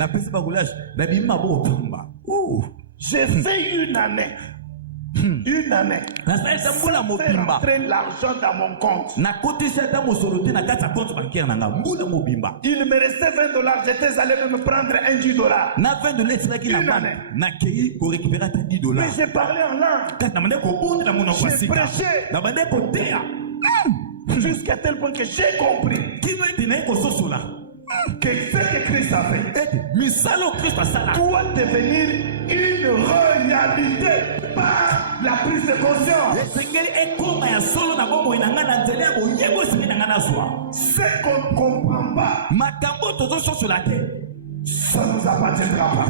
J'ai fait une année. Une année. Sans faire rentrer l'argent dans mon compte. Il me restait $20. J'étais allé me prendre un $10. Une année. Mais j'ai parlé en langue. J'ai prêché. Jusqu'à tel point que j'ai compris que ce que Christ a fait doit devenir une réalité par la prise de conscience. Ce qu'on ne comprend pas, ça nous appartiendra pas.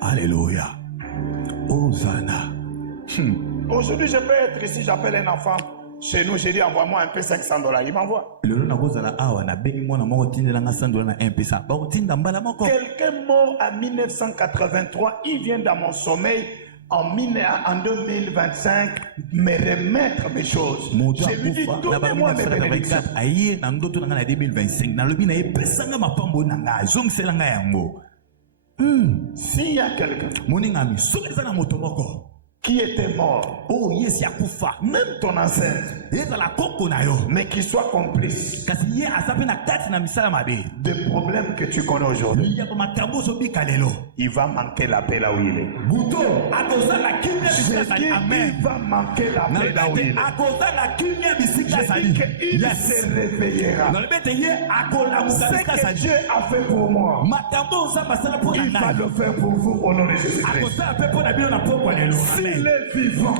Alléluia. Hosanna. Aujourd'hui, je peux être ici, j'appelle un enfant. Chez nous, j'ai dit envoie-moi un peu $500. Il m'envoie. Quelqu'un mort en 1983, il vient dans mon sommeil en 2025 me remettre mes choses. Je lui dis donnez-moi mes bénédictions. S'il y a quelqu'un qui était mort, même ton ancêtre, mais qui soit complice des problèmes que tu connais aujourd'hui, il va manquer la paix là où il est. Il va manquer la paix là où il est. Il se réveillera. Ce que Dieu a fait pour moi, il va le faire pour vous au nom de Jésus-Christ. s'il est vivant,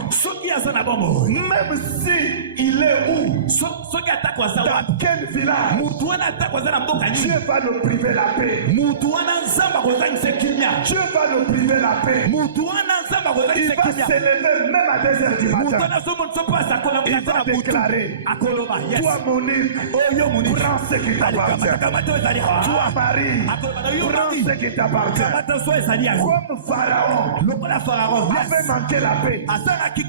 même si il est où, dans quel village, Dieu va le priver la paix. Dieu va le priver la paix. Il va s'élever même à 2h du matin. Il va déclarer, toi Monique, prends ce qui t'appartient. Toi Marie, prends ce qui t'appartient. Comme Pharaon avait manqué la paix, il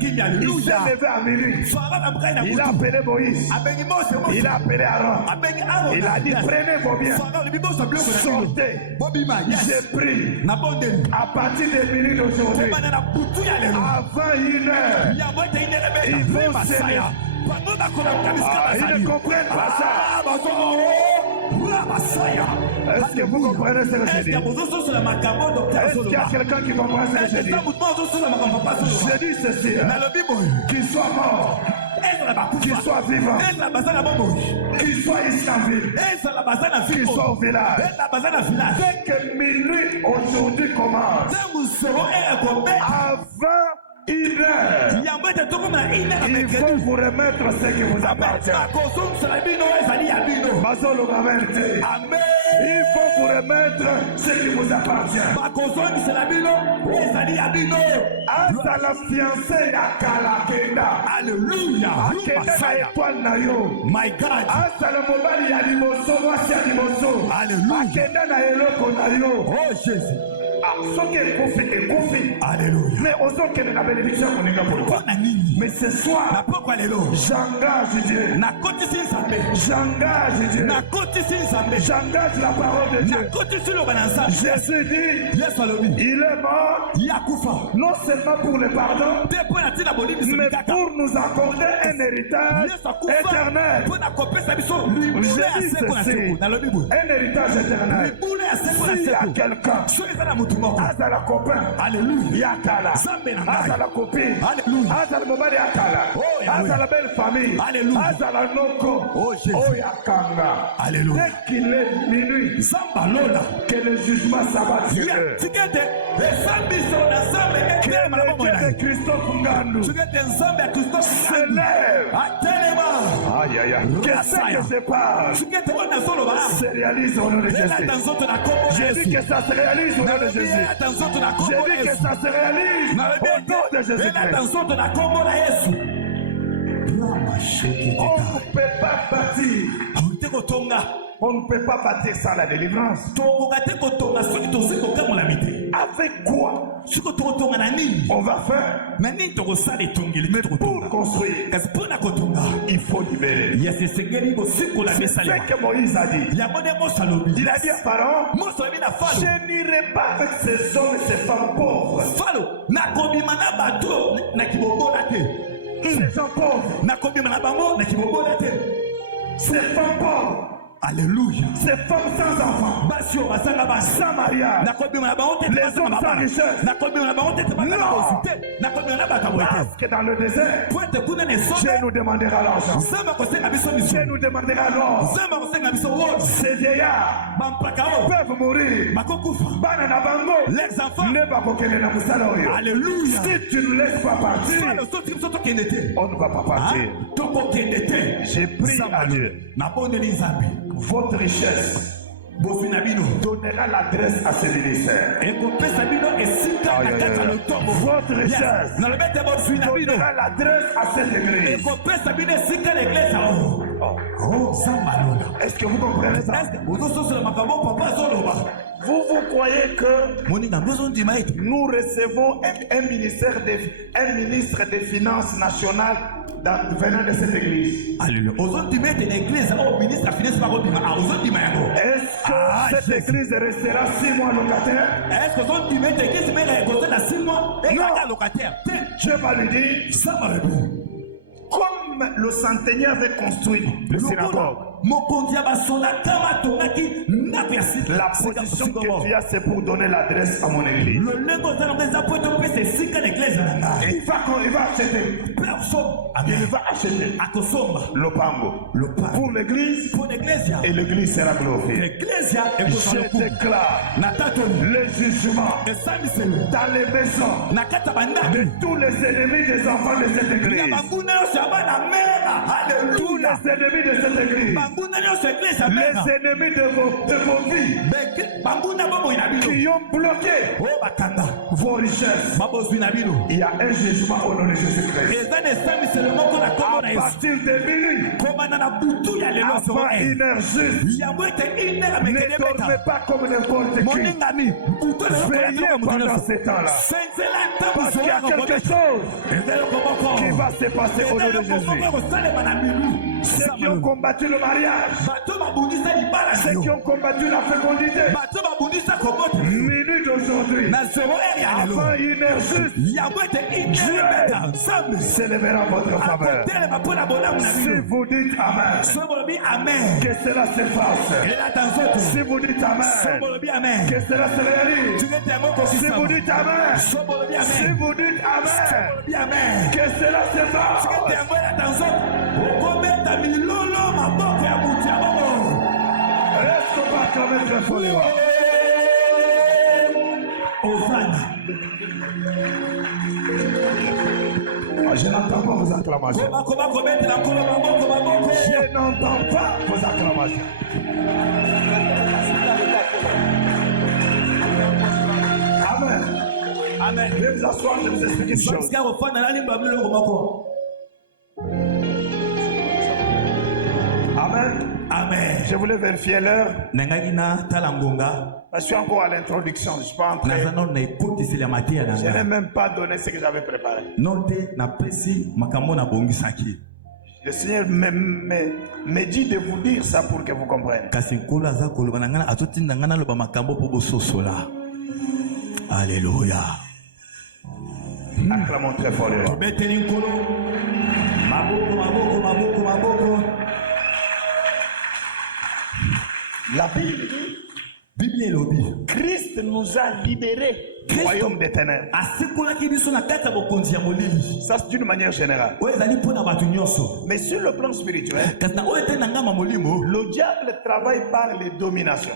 s'est levé à minuit. Il a appelé Moïse, il a appelé Aaron. Il a dit, prenez vos biens, sortez. J'ai pris à partir de minuit d'aujourd'hui, avant 1h, ils vont s'aimer. Ils ne comprennent pas ça. Est-ce que vous comprenez ce que je dis? Est-ce qu'il y a quelqu'un qui comprend ce que je dis? Je dis ceci, qu'il soit mort, qu'il soit vivant, qu'il soit ici en ville, qu'il soit au village, dès que minuit aujourd'hui commence, avant 1h, il faut vous remettre ce qui vous appartient. Il faut vous remettre ce qui vous appartient. Asa la fiancée à Kalakenda. Alléluia. Akenda na étoile na yo. My God. Asa le mobali ya liboso, mwasi ya liboso. Alléluia. Akenda na eloko na yo. Oh Jésus. Soki ekufi. Alléluia. Mais ozokende na bénédiction koninga pourquoi? Mais ce soir, j'engage Dieu. J'engage Dieu. J'engage la parole de Dieu. Jésus dit, il est mort, non seulement pour le pardon, mais pour nous accorder un héritage éternel. Je dis ceci, un héritage éternel. S'il y a quelqu'un, Azala copain, alléluia, Yakala, Azala copine, Azala mobile Yakala, Azala belle famille, Azala noko, Oyakanga, alléluia. Dès qu'il est minuit, que le jugement s'abatte sur eux. Que le Dieu de Christophe Ngandou s'élève. Aïe aïe aïe. Que ce que je parle se réalise au nom de Jésus. Je dis que ça se réalise au nom de Jésus. Je dis que ça se réalise au nom de Jésus. On ne peut pas bâtir. On ne peut pas bâtir sans la délivrance. Avec quoi on va faire? Mais pour construire, il faut libérer. C'est ce que Moïse a dit. Il a dit à Pharaon, je n'irai pas avec ces hommes et ces femmes pauvres. Ces gens pauvres. Ces femmes pauvres. Alléluia. Ces femmes sans enfants, sans mariage, les hommes sans richesse. Non. Parce que dans le désert, Dieu nous demandera l'argent. Dieu nous demandera l'or. Ces vieillards peuvent mourir. Les enfants, alléluia. Si tu ne laisses pas partir, on ne va pas partir. J'ai prié à Dieu. Votre richesse donnera l'adresse à ce ministère. Votre richesse donnera l'adresse à cette église. Est-ce que vous comprenez ça? Vous croyez que nous recevons un ministre des Finances nationales venant de cette église? Est-ce que cette église restera 6 mois locataire? Non. Dieu va lui dire, comme le centenier avait construit le synagogue, La position que tu as, c'est pour donner l'adresse à mon église. Et il va acheter. Il va acheter le pango pour l'église et l'église sera glorifiée. Je déclare le jugement dans les maisons de tous les ennemis des enfants de cette église. Tous les ennemis de cette église, les ennemis de vos vies qui ont bloqué vos richesses. Il y a un jugement au nom de Jésus-Christ. À partir de minuit, avant une heure juste, ne dormez pas comme n'importe qui. Veillez pendant ce temps-là. Parce qu'il y a quelque chose qui va se passer au nom de Jésus. Ceux qui ont combattu le mariage, ceux qui ont combattu la fécondité, minute d'aujourd'hui, avant une heure juste, Dieu s'élèvera en votre faveur. Si vous dites Amen, que cela se fasse. Si vous dites Amen, que cela se réalise. Si vous dites Amen, si vous dites Amen, que cela se fasse. Est-ce qu'on va acclamer très fort? Je n'entends pas vos acclamations. Je n'entends pas vos acclamations. Amen. Amen. Je vais vous asseoir, je vais vous expliquer une chose. Amen. Amen. Je voulais vérifier l'heure. Je suis encore à l'introduction. Je suis pas entré. Je n'ai même pas donné ce que j'avais préparé. Le Seigneur me dit de vous dire ça pour que vous compreniez. Alléluia. Acclamons très fort le Lord. La Bible dit, Christ nous a libérés du royaume des ténèbres. Ça c'est d'une manière générale. Mais sur le plan spirituel, le diable travaille par les dominations.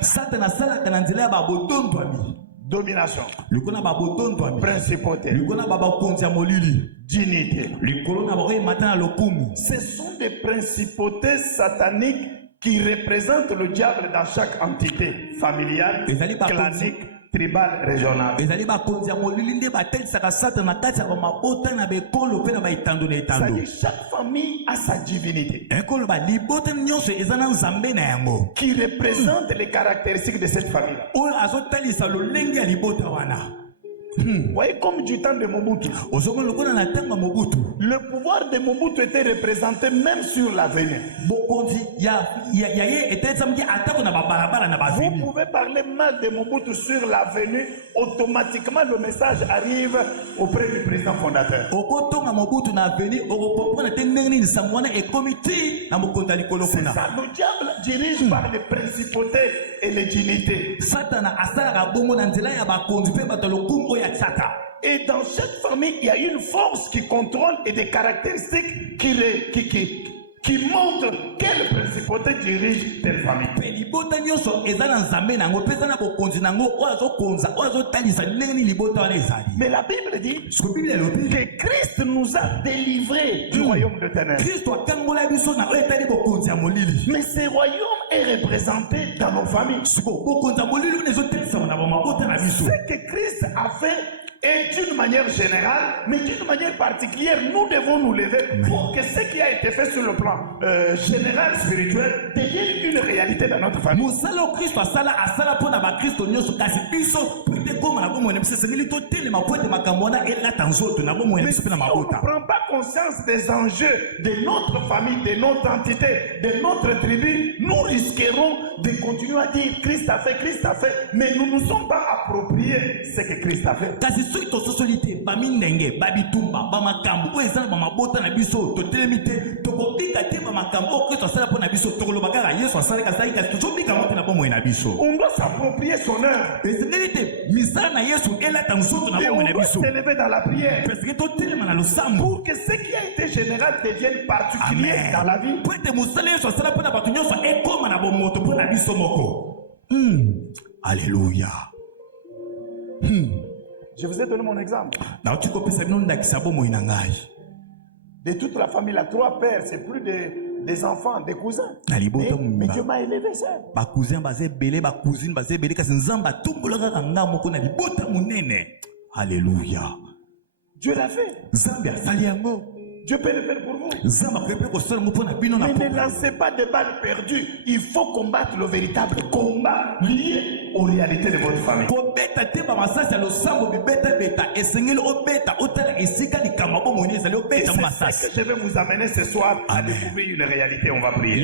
Domination, principauté, dignité. Ce sont des principautés sataniques qui représentent le diable dans chaque entité familiale, clanique, tribale, régionale. C'est-à-dire chaque famille a sa divinité qui représente les caractéristiques de cette famille. Vous voyez, comme du temps de Mobutu, le pouvoir de Mobutu était représenté même sur l'avenir. Vous pouvez parler mal de Mobutu sur l'avenue, automatiquement le message arrive auprès du président fondateur. C'est ça, le diable dirige par les principautés et les dignités. Et dans chaque famille, il y a une force qui contrôle et des caractéristiques qui montrent quelle principauté dirige telle famille. Mais la Bible dit que Christ nous a délivrés du royaume de ténèbres. Mais ce royaume est représenté dans nos familles. Ce que Christ a fait et d'une manière générale, mais d'une manière particulière, nous devons nous lever pour que ce qui a été fait sur le plan général, spirituel, devienne une réalité dans notre famille. prend pas conscience des enjeux de notre famille, de notre entité, de notre tribu, nous risquerons de continuer à dire Christ a fait, mais nous ne nous sommes pas appropriés ce que Christ a fait. On doit s'approprier son œuvre. Et on doit s'élever dans la prière pour que ce qui a été général devienne particulier dans la vie. Alléluia. Je vous ai donné mon exemple. De toute la famille, là, 3 pères, c'est plus des enfants, des cousins. Mais Dieu m'a élevé ça. Alléluia. Dieu l'a fait. Dieu peut le faire pour vous. Mais ne lancez pas de balles perdues. Il faut combattre le véritable combat lié aux réalités de votre famille. Et c'est ce que je vais vous amener ce soir à découvrir une réalité. On va prier.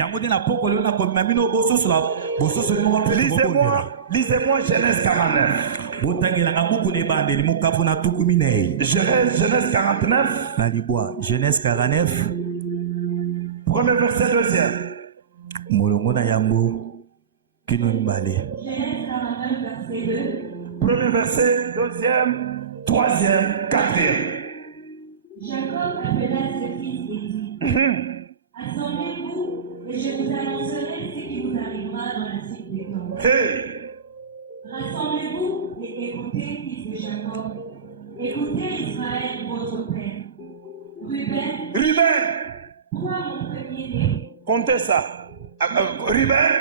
Lisez-moi Genèse 49. Genèse 49. Genèse 49. Premier verset, deuxième. Genèse 49, verset 2. Premier verset, deuxième, troisième, quatrième. Jacob appela ses fils et dit Assemblez-vous et je vous annoncerai ce qui vous arrivera dans la suite des temps. Hey. Rassemblez-vous et écoutez, fils de Jacob. Écoutez Israël, votre père. Ruben, toi mon premier-né. Comptez ça. Ruben.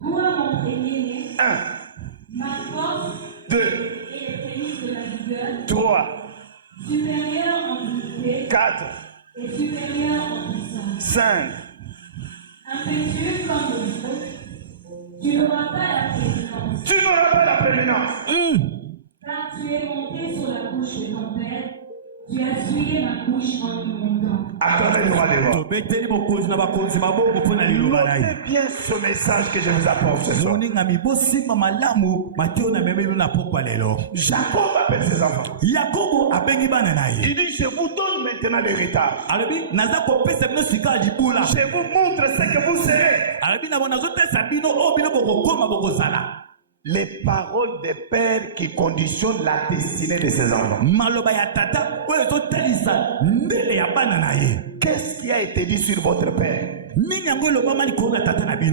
Toi mon premier-né. 1. Ma force 2. et les prémices de la vigueur. 3. Supérieur en dignité. 4. Et supérieur en puissance. 5. Impétueux comme le feu. Tu n'auras pas la prééminence. Car tu es monté sur la couche de ton père. Tu as souillé ma couche en y montant. Attendez le roi des rois. Notez bien ce message que je vous apporte ce soir. Jacob appelle ses enfants. Il dit, je vous donne maintenant l'héritage. Je vous montre ce que vous serez. Les paroles des pères qui conditionnent la destinée de ses enfants. Qu'est-ce qui a été dit sur votre père?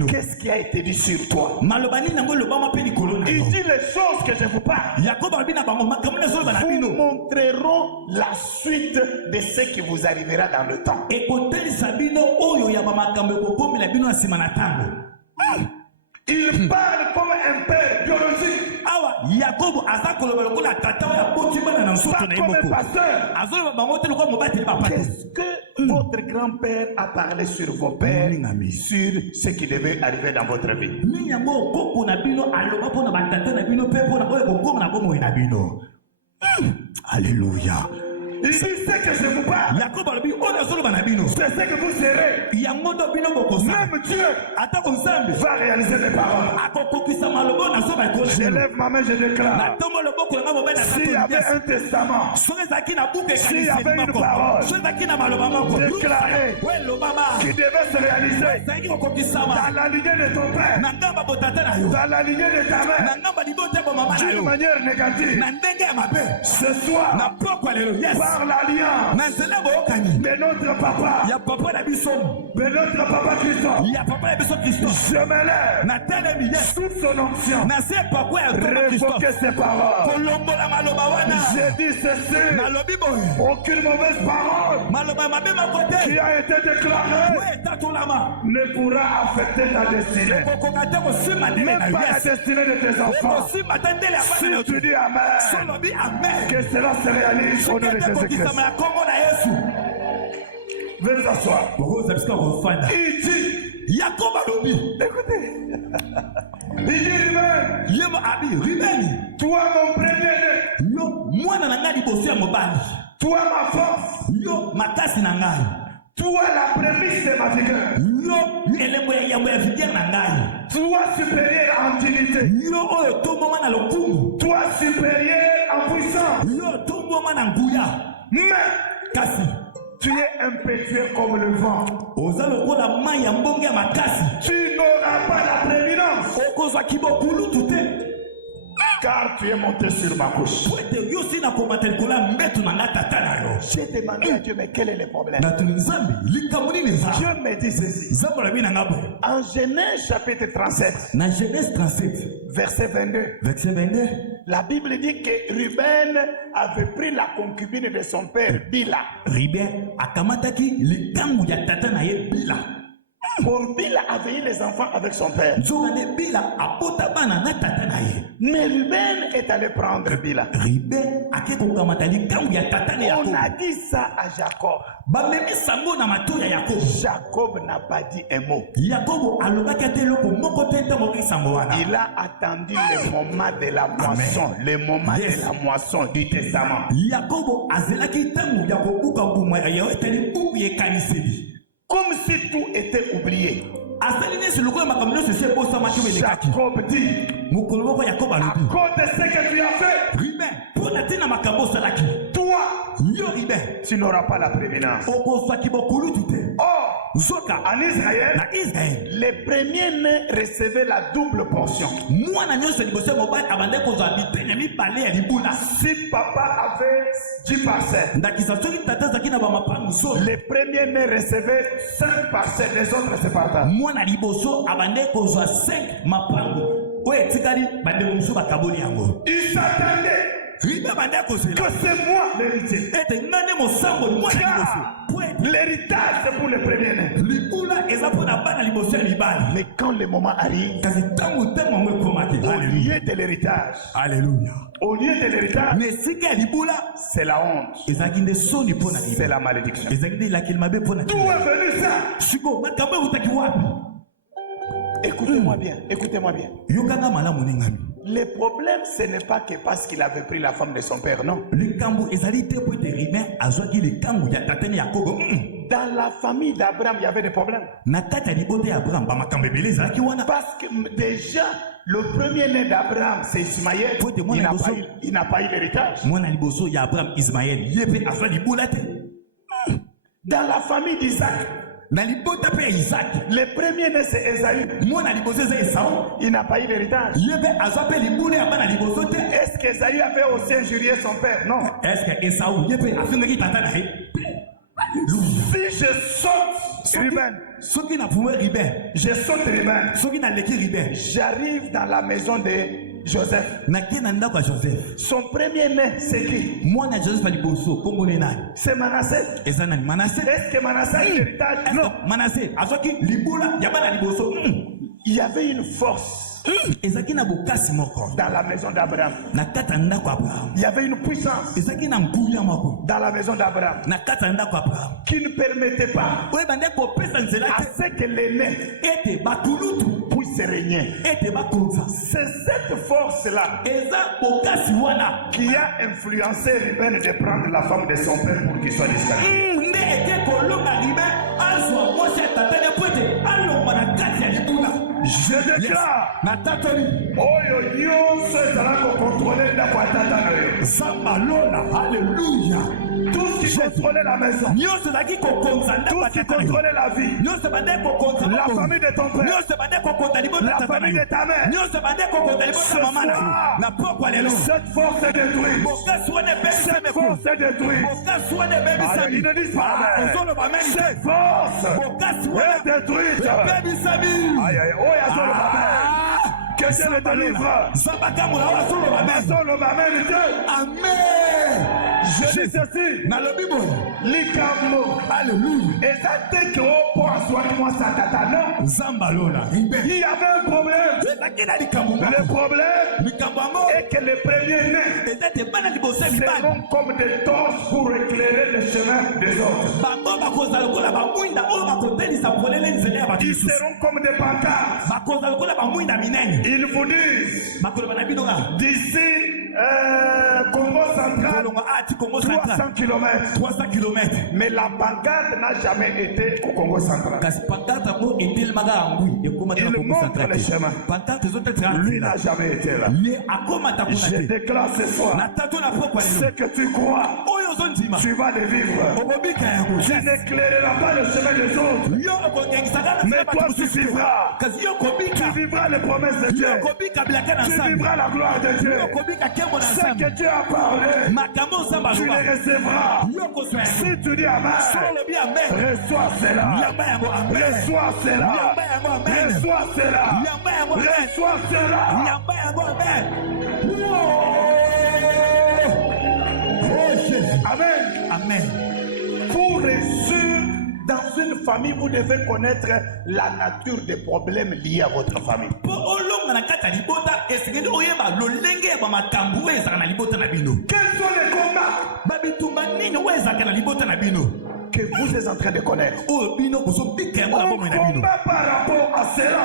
Qu'est-ce qui a été dit sur toi? Il dit les choses que je vous parle vous montreront la suite de ce qui vous arrivera dans le temps. Il parle comme un père biologique. Pas comme un pasteur. Qu'est-ce que votre grand-père a parlé sur vos pères, sur ce qui devait arriver dans votre vie? Alléluia. Il dit ce que je vous parle. C'est ce que vous serez. Même Dieu va réaliser mes paroles. Je lève ma main, je déclare. S'il y avait un testament, s'il y avait une parole déclarée qui devait se réaliser dans la lignée de ton père, dans la lignée de ta mère, d'une manière négative, ce soir, par l'alliance de notre papa, de notre papa Christophe, je me lève sous son onction, révoquer ses paroles. J'ai dit ceci, aucune mauvaise parole qui a été déclarée ne pourra affecter ta destinée, même pas la destinée de tes enfants. Si tu dis Amen, que cela se réalise au nom de Jésus-Christ. Venez s'asseoir. Il dit, Jacob alobi. écoutez, il dit Ruben, toi mon premier-né, Yo mwana na ngai liboso ya mobali. toi ma force, Yo makasi na ngai. toi la prémisse de ma vigueur, Yo elembo ya yambo ya vigueur na ngai. toi supérieur en dignité, Yo oyo tomboma na lokumu. toi supérieur en puissance, Yo tomboma na nguya. mais Kasi tu es impétueux comme le vent. oza lokola mai ya mbonge ya makasi. Tu n'auras pas la prééminence, Okozwa kibokulutu te. car tu es monté sur ma couche. Po ete yo si nakomata likolo ya mbeto na ngai tata na yo. J'ai demandé à Dieu, mais quel est le problème? Natuni nzambe likambo nini eza? Dieu me dit ceci. Nzambe olobi na ngai boye. En Genèse chapitre 37, Na Genèse 37 verset 22, verset 22. la Bible dit que Ruben avait pris la concubine de son père, Bila. Ruben akamataki likambo ya tata na ye Bila. Pour Bila avait eu les enfants avec son père. Nzokande Bila abota bana na tata na ye. Mais Ruben est allé prendre Bila. Ruben ake kokamata likambo ya tata na On Yakobo. a dit ça à Jacob. Bamemi sango na mato ya Yakobo. Jacob n'a pas dit un mot. Yakobo alobaki ate eloko moko te ntango okoki sango wana. Il a attendu le moment de la moisson, le moment Yes. de la moisson du testament. Yakobo azelaki ntango ya kobuka mbuma ya etali buku ya ekaniseli. Comme si tout était oublié. Asali nesi lokola makambo nyonso esi ebosamaki oyo elekaki. Jacob dit, mokolo moko Yakobo à alobi. cause de ce que tu as fait, Ruben mpo na ntina makambo osalaki. toi, Yo Ruben tu n'auras pas la prééminence. okozwaki bokulutu te. Or, Nzoka en Israël, na Israel les premiers-nés recevaient la double portion. mwana nyonso liboso ya mobali abandaki kozwa bitene mibale ya libula. Si papa avait 10 parcelles, ndakisa soki tata azalaki na bamapangu so les premiers-nés recevaient 5 parcelles, les autres se partagent. mwana liboso abandaki kozwa 5 mapangu oyo etikali bandeko mosusu bakaboli yango. Il s'attendait Ruben abandaki kozela que c'est moi l'héritier. ete ngai nde mosamboli mwana liboso po ete L'héritage, c'est pour les premiers-nés. libula eza mpo na bana liboso ya mibali. Mais quand le moment arrive, kasi ntango ntango yango ekomaki. au Alléluia. lieu de l'héritage, Alléluia. au lieu de l'héritage, na esika ya libula c'est la honte, ezalaki nde soni mpo na c'est libula, la malédiction. ezalaki nde elakeli mabe mpo na D'où est venu ça? siko makambo eutaki wapi? Écoutez-moi bien, écoutez-moi bien. yokanga malamu ningami. Le problème, ce n'est pas que parce qu'il avait pris la femme de son père, non. likambo ezali te po ete Ruben azwaki likambo ya tata ne Yakobo. Dans la famille d'Abraham, il y avait des problèmes. na kati ya libota ya Abraham bamakambo ebele ezalaki wana. Parce que déjà, le premier-né d'Abraham, c'est Ismaël. Faut demander Il n'a aux pas autres. eu- il n'a pas eu l'héritage. mwana liboso ya Abraham Ismael ye mpe azwa libula te. Dans la famille d'Isaac, na libota mpe ya Isaac le premier-né, c'est Esaü. mwana liboso eza Esau Il n'a pas eu l'héritage. ye mpe azwa mpe libula ya bana liboso te. Est-ce qu'Esaü avait aussi injurié son père? Non. eske Esau ye mpe afingaki tata na ye. Si je saute Ruben, soki na pume Ruben je saute Ruben, soki naleki Ruben j'arrive dans la maison de Joseph. nakei na ndako ya Joseph. Son premier-né, c'est qui? mwana ya Joseph ya liboso kombo ne nani? C'est Manassé. eza nani? Manase. Est-ce que Manassé a eu l'héritage? Non. Manase azwaki libula ya bana liboso. Il y avait une force ezalaki na bokasi moko dans la maison d'Abraham. na kati ya ndako ya Abraham. Il y avait une puissance ezalaki na nguya moko dans la maison d'Abraham na kati ya ndako ya Abraham qui ne permettait pas oyo ebandaki kopesa nzela à te ce que l'aîné ete bakulutu puisse régner. ete bakonza. C'est cette force-là eza bokasi wana qui a influencé Ruben de prendre la femme de son père pour qu'il soit disqualifié. nde eke kolonga Ruben azwa mwasi ya tata ne po ete alongwa na kati ya libula. Je déclare, na tatoli oyo nyonso ezalaka kocontrôler ndako ya tata na yo. zamba lola. Alléluia. Tout ce qui contrôlait la maison, nyonso ezalaki kokonza ndako tout ya ce qui tata na yo. contrôlait la vie, nyonso ebandaki kokonza la bokonzi. famille de ton père, nyonso ebandaki kokonza libota la ya tata na famille yo. de ta mère, nyonso ebandaki kokonza libota ya mama na yo. na pokwa lelo cette force est détruite. bokasi wana ebebisami Cette force est détruite. bokasi wana ebebisami. Allez, ils ne disent pas amen. ozoloba meni te. Cette force bokasi est wana détruite. ebebisami. Aïe, aïe, oh, ya zolo amen. Que Dieu le délivre. zamba kambola oyo azoloba meni. Zolo amen. Amen. Je dis ceci. Dans le Bible. Likambo. Alléluia. Et ça dès que on pense soit moi ça tata non. Zambalola. Il y avait un problème. Le problème est que les premiers-nés seront comme des torches pour éclairer le chemin des autres. Ils seront comme des pancartes. Ils vous disent d'ici Congo central 300 km. Mais la pancarte n'a jamais été au Congo central. Il montre le chemin. Lui n'a jamais été là. Je déclare ce soir ce que tu crois, tu vas le vivre. Tu n'éclaireras pas le chemin des autres, mais toi tu vivras. Tu vivras les promesses de Dieu. Tu vivras la gloire de Dieu. Ce que Dieu a parlé, tu les recevras. Si tu dis Amen, reçois cela. Reçois cela. Reçois cela. Reçois cela. Amen. Amen. Pour réussir dans une famille, vous devez connaître la nature des problèmes liés à votre famille. Quels sont les combats que vous êtes en train de connaître? Un combat par rapport à cela.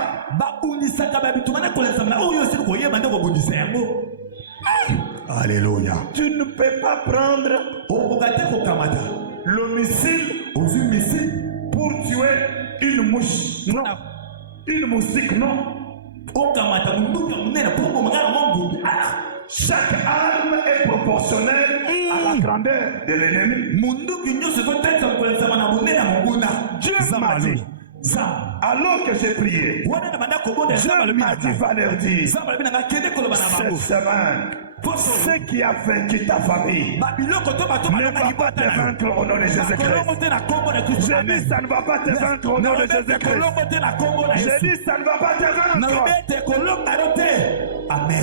Alléluia. Tu ne peux pas prendre le missile pour tuer une mouche. Non. Une moustique, non. Chaque arme est proportionnelle à la grandeur de l'ennemi. Dieu m'a dit, alors que j'ai prié, Dieu m'a dit, va leur dire, cette semaine, ce qui a vaincu ta famille ne va pas te vaincre au nom de Jésus-Christ. J'ai dit, ça ne va pas te vaincre au nom de Jésus-Christ. J'ai dit, ça ne va pas te vaincre. Amen.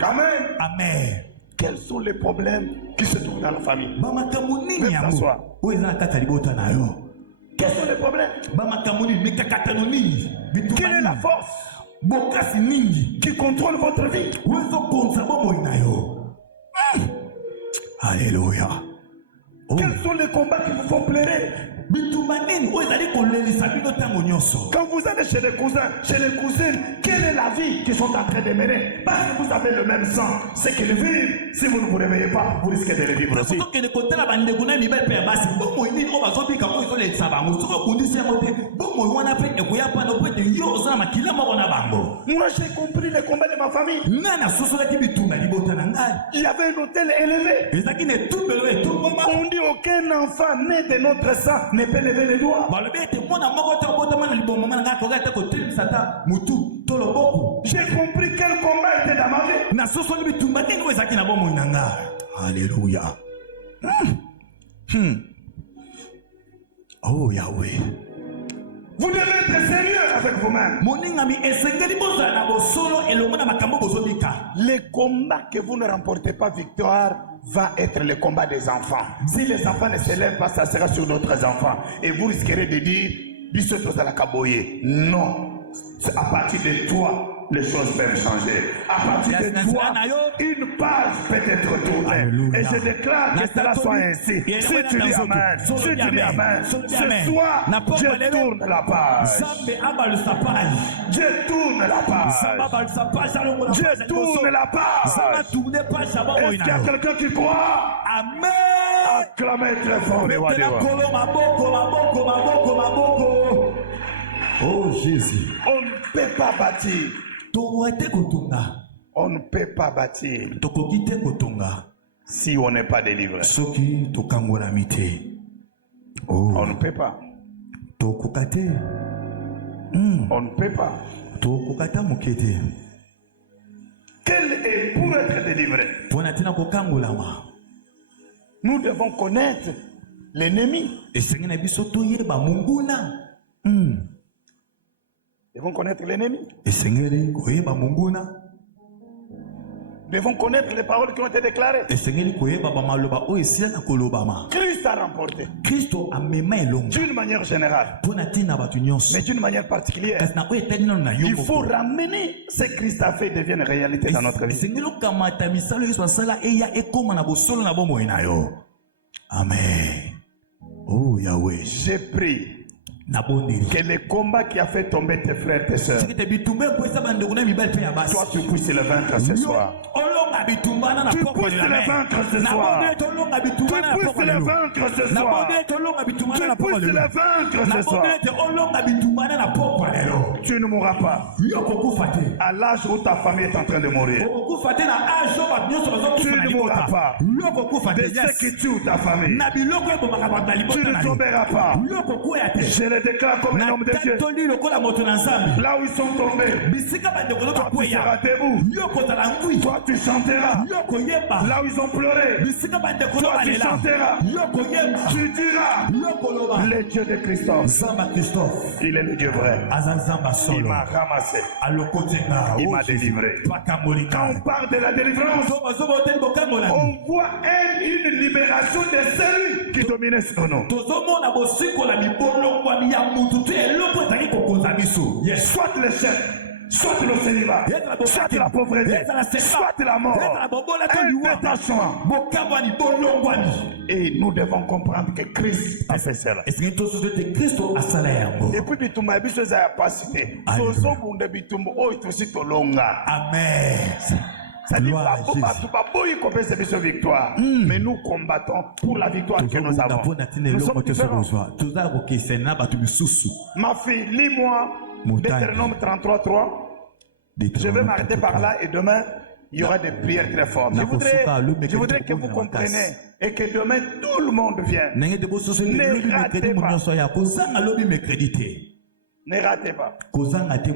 Amen. Amen. Quels sont les problèmes qui se trouvent dans la famille? Quels sont les problèmes? Quelle est la force qui contrôle votre vie? Alléluia. Quels sont les combats qui vous font pleurer? Quand vous allez chez les cousins, chez les cousines, quelle est la vie qu'ils sont en train de mener? Parce que vous avez le même sang, c'est qu'ils vivent. Si vous ne vous réveillez pas, vous risquez de le vivre aussi. Moi j'ai compris les combats de ma famille. Il y avait un hôtel élevé. On dit aucun enfant né de notre sang ne peut lever les doigts. J'ai compris quel combat était dans ma vie. Alléluia. Oh Yahweh. Vous devez être sérieux avec vous-même. Les combats que vous ne remportez pas victoire va être le combat des enfants. Si les enfants ne se lèvent pas, ça sera sur d'autres enfants. Et vous risquerez de dire, non, c'est à partir de toi. Les choses peuvent changer. À partir de toi, une page peut être tournée. Et je déclare que cela soit ainsi. Si tu dis Amen, si tu dis Amen, ce soir, je tourne la page. Je tourne la page. Je tourne la page. Est-ce qu'il y a quelqu'un qui croit? Amen. Acclamez très fort. Oh Jésus. On ne peut pas bâtir. On ne peut pas bâtir si on n'est pas délivré. On ne peut pas. On ne peut pas. Quel est pour être délivré? Nous devons connaître l'ennemi. Nous devons connaître l'ennemi. devons connaître les paroles qui ont été déclarées. Christ a remporté d'une manière générale, mais d'une manière particulière. Il faut ramener ce que Christ a fait et devienne réalité dans notre vie. Amen. Oh Yahweh. J'ai prié que le combat qui a fait tomber tes frères et tes sœurs, toi tu puisses le vaincre ce soir. Tu puisses le vaincre ce soir. Tu puisses le vaincre ce soir. Tu puisses le vaincre ce soir. Tu ne mourras pas à l'âge où ta famille est en train de mourir. Tu ne mourras pas de ce qui tue ta famille. Tu ne tomberas pas. Je le déclare comme un homme de Dieu. Là où ils sont tombés, toi tu seras debout. Toi tu chanteras. Là où ils ont pleuré, toi tu chanteras. Tu diras, le Dieu de Christophe, il est le Dieu vrai. Il m'a ramassé. Il m'a délivré. Quand on parle de la délivrance, on voit une libération de celui qui dominait sur nous. Soit le chef, soit le célibat, soit la pauvreté, soit la mort, un détachement. Et nous devons comprendre que Christ a fait cela. Et puis tu m'as dit que ça n'a pas cité. Amen. Victoire. Mais nous combattons pour la victoire que nous avons. Nous sommes différents. Ma fille, lis-moi Deutéronome 33:3. Je vais m'arrêter par là et demain, il y aura des prières très fortes. Je voudrais que vous compreniez et que demain, tout le monde vienne. Ne ratez pas. Ne ratez pas.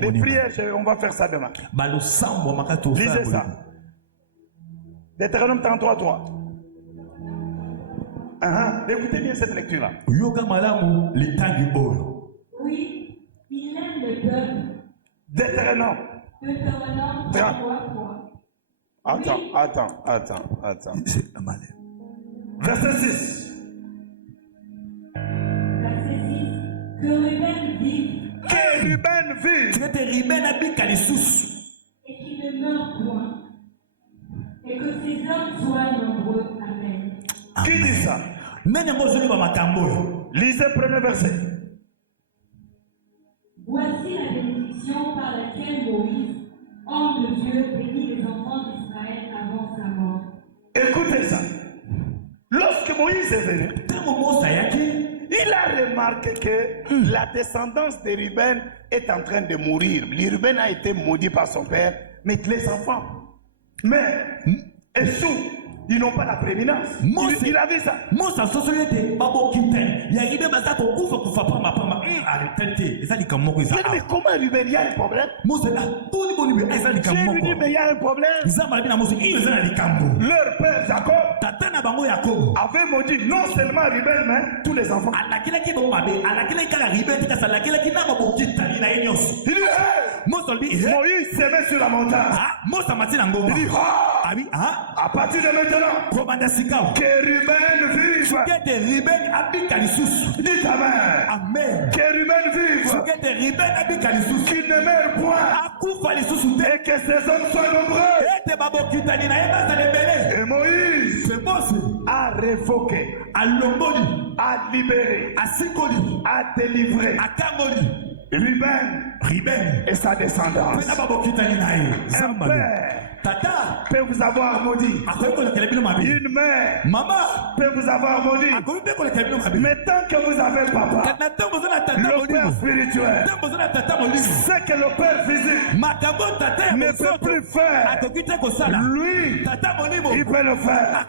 Les prières, on va faire ça demain. Lisez ça. Deutéronome 33:3. Écoutez bien cette lecture-là. Oui, il aime le peuple. Deutéronome 33:3. Attends. Verset 6. Verset 6. Que Ruben vive. Que Ruben vive. Et qu'il ne meure point. Et que ses hommes soient nombreux. Amen. Qui dit ça? Lisez le premier verset. Voici la bénédiction par laquelle Moïse, homme de Dieu, bénit les enfants d'Israël avant sa mort. Écoutez ça. Lorsque Moïse est venu, il a remarqué que la descendance de Ruben est en train de mourir. Ruben a été maudit par son père, mais les enfants. Mais, Esau, ils n'ont pas la prééminence. Il a vu ça. Il dit, mais comment Ruben, il y a un problème? J'ai lui dit, mais il y a un problème. Leur père Jacob avait maudit non seulement Ruben, mais tous les enfants. Il dit, Moïse s'est mis sur la montagne. Il dit, à partir de maintenant, que Ruben vive. Dites Amen. Que Ruben vive. Qu'il ne meure point. Et que ses hommes soient nombreux. Et Moïse a révoqué, a libéré, a délivré Ruben et sa descendance. Un père peut vous avoir maudit. Une mère peut vous avoir maudit. Mais tant que vous avez papa, le père spirituel, ce que le père physique ne peut plus faire, lui, il peut le faire.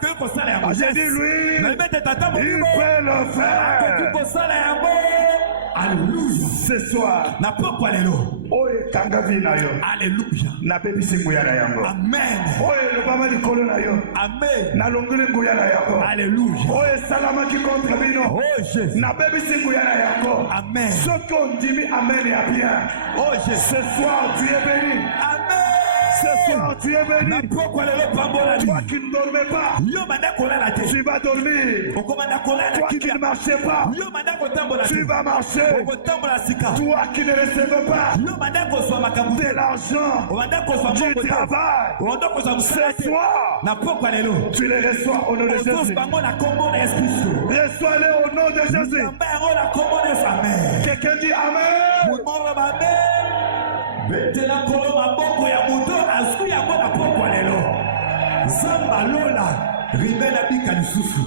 J'ai dit lui, il peut le faire. Alléluia. Ce soir, oye kangavi na yo. Alléluia. Na bebi singuya na yango. Amen. Oye lobama likolo na yo. Amen. Na longole nguya na yango. Alléluia. Oye salama ki contre bino. Oh Jésus. Na bebi singuya na yango. Amen. Ce qu'on dit amen et à bien. Oh Jésus. Ce soir tu es béni. Amen. Ce soir, tu es Na béni. pokwa lelo pambola Toi bi. qui ne dormais pas, Yo manda kolala te. tu vas dormir. Okomanda kolala Toi qui kimia. ne marchais pas, Yo manda kotambola te. tu vas marcher. Okotambola sika. Toi qui ne recevais pas Yo manda kozwa makambo te. de l'argent, Omanda kozwa du mbongo te. travail, Omanda kozwa mosala ce te. soir, Na pokwa lelo. tu les reçois au nom de Ozosi Jésus. bango na kombo na Yesu Kristo. Reçois-les au nom de Jésus. Yamba yango na kombo na Yesu. Amen. Quelqu'un dit Amen. Mutmoro babe. Betela kolo maboko ya muto azwi yango na pokwa lelo. Zamba lola. Ribela bika lisusu.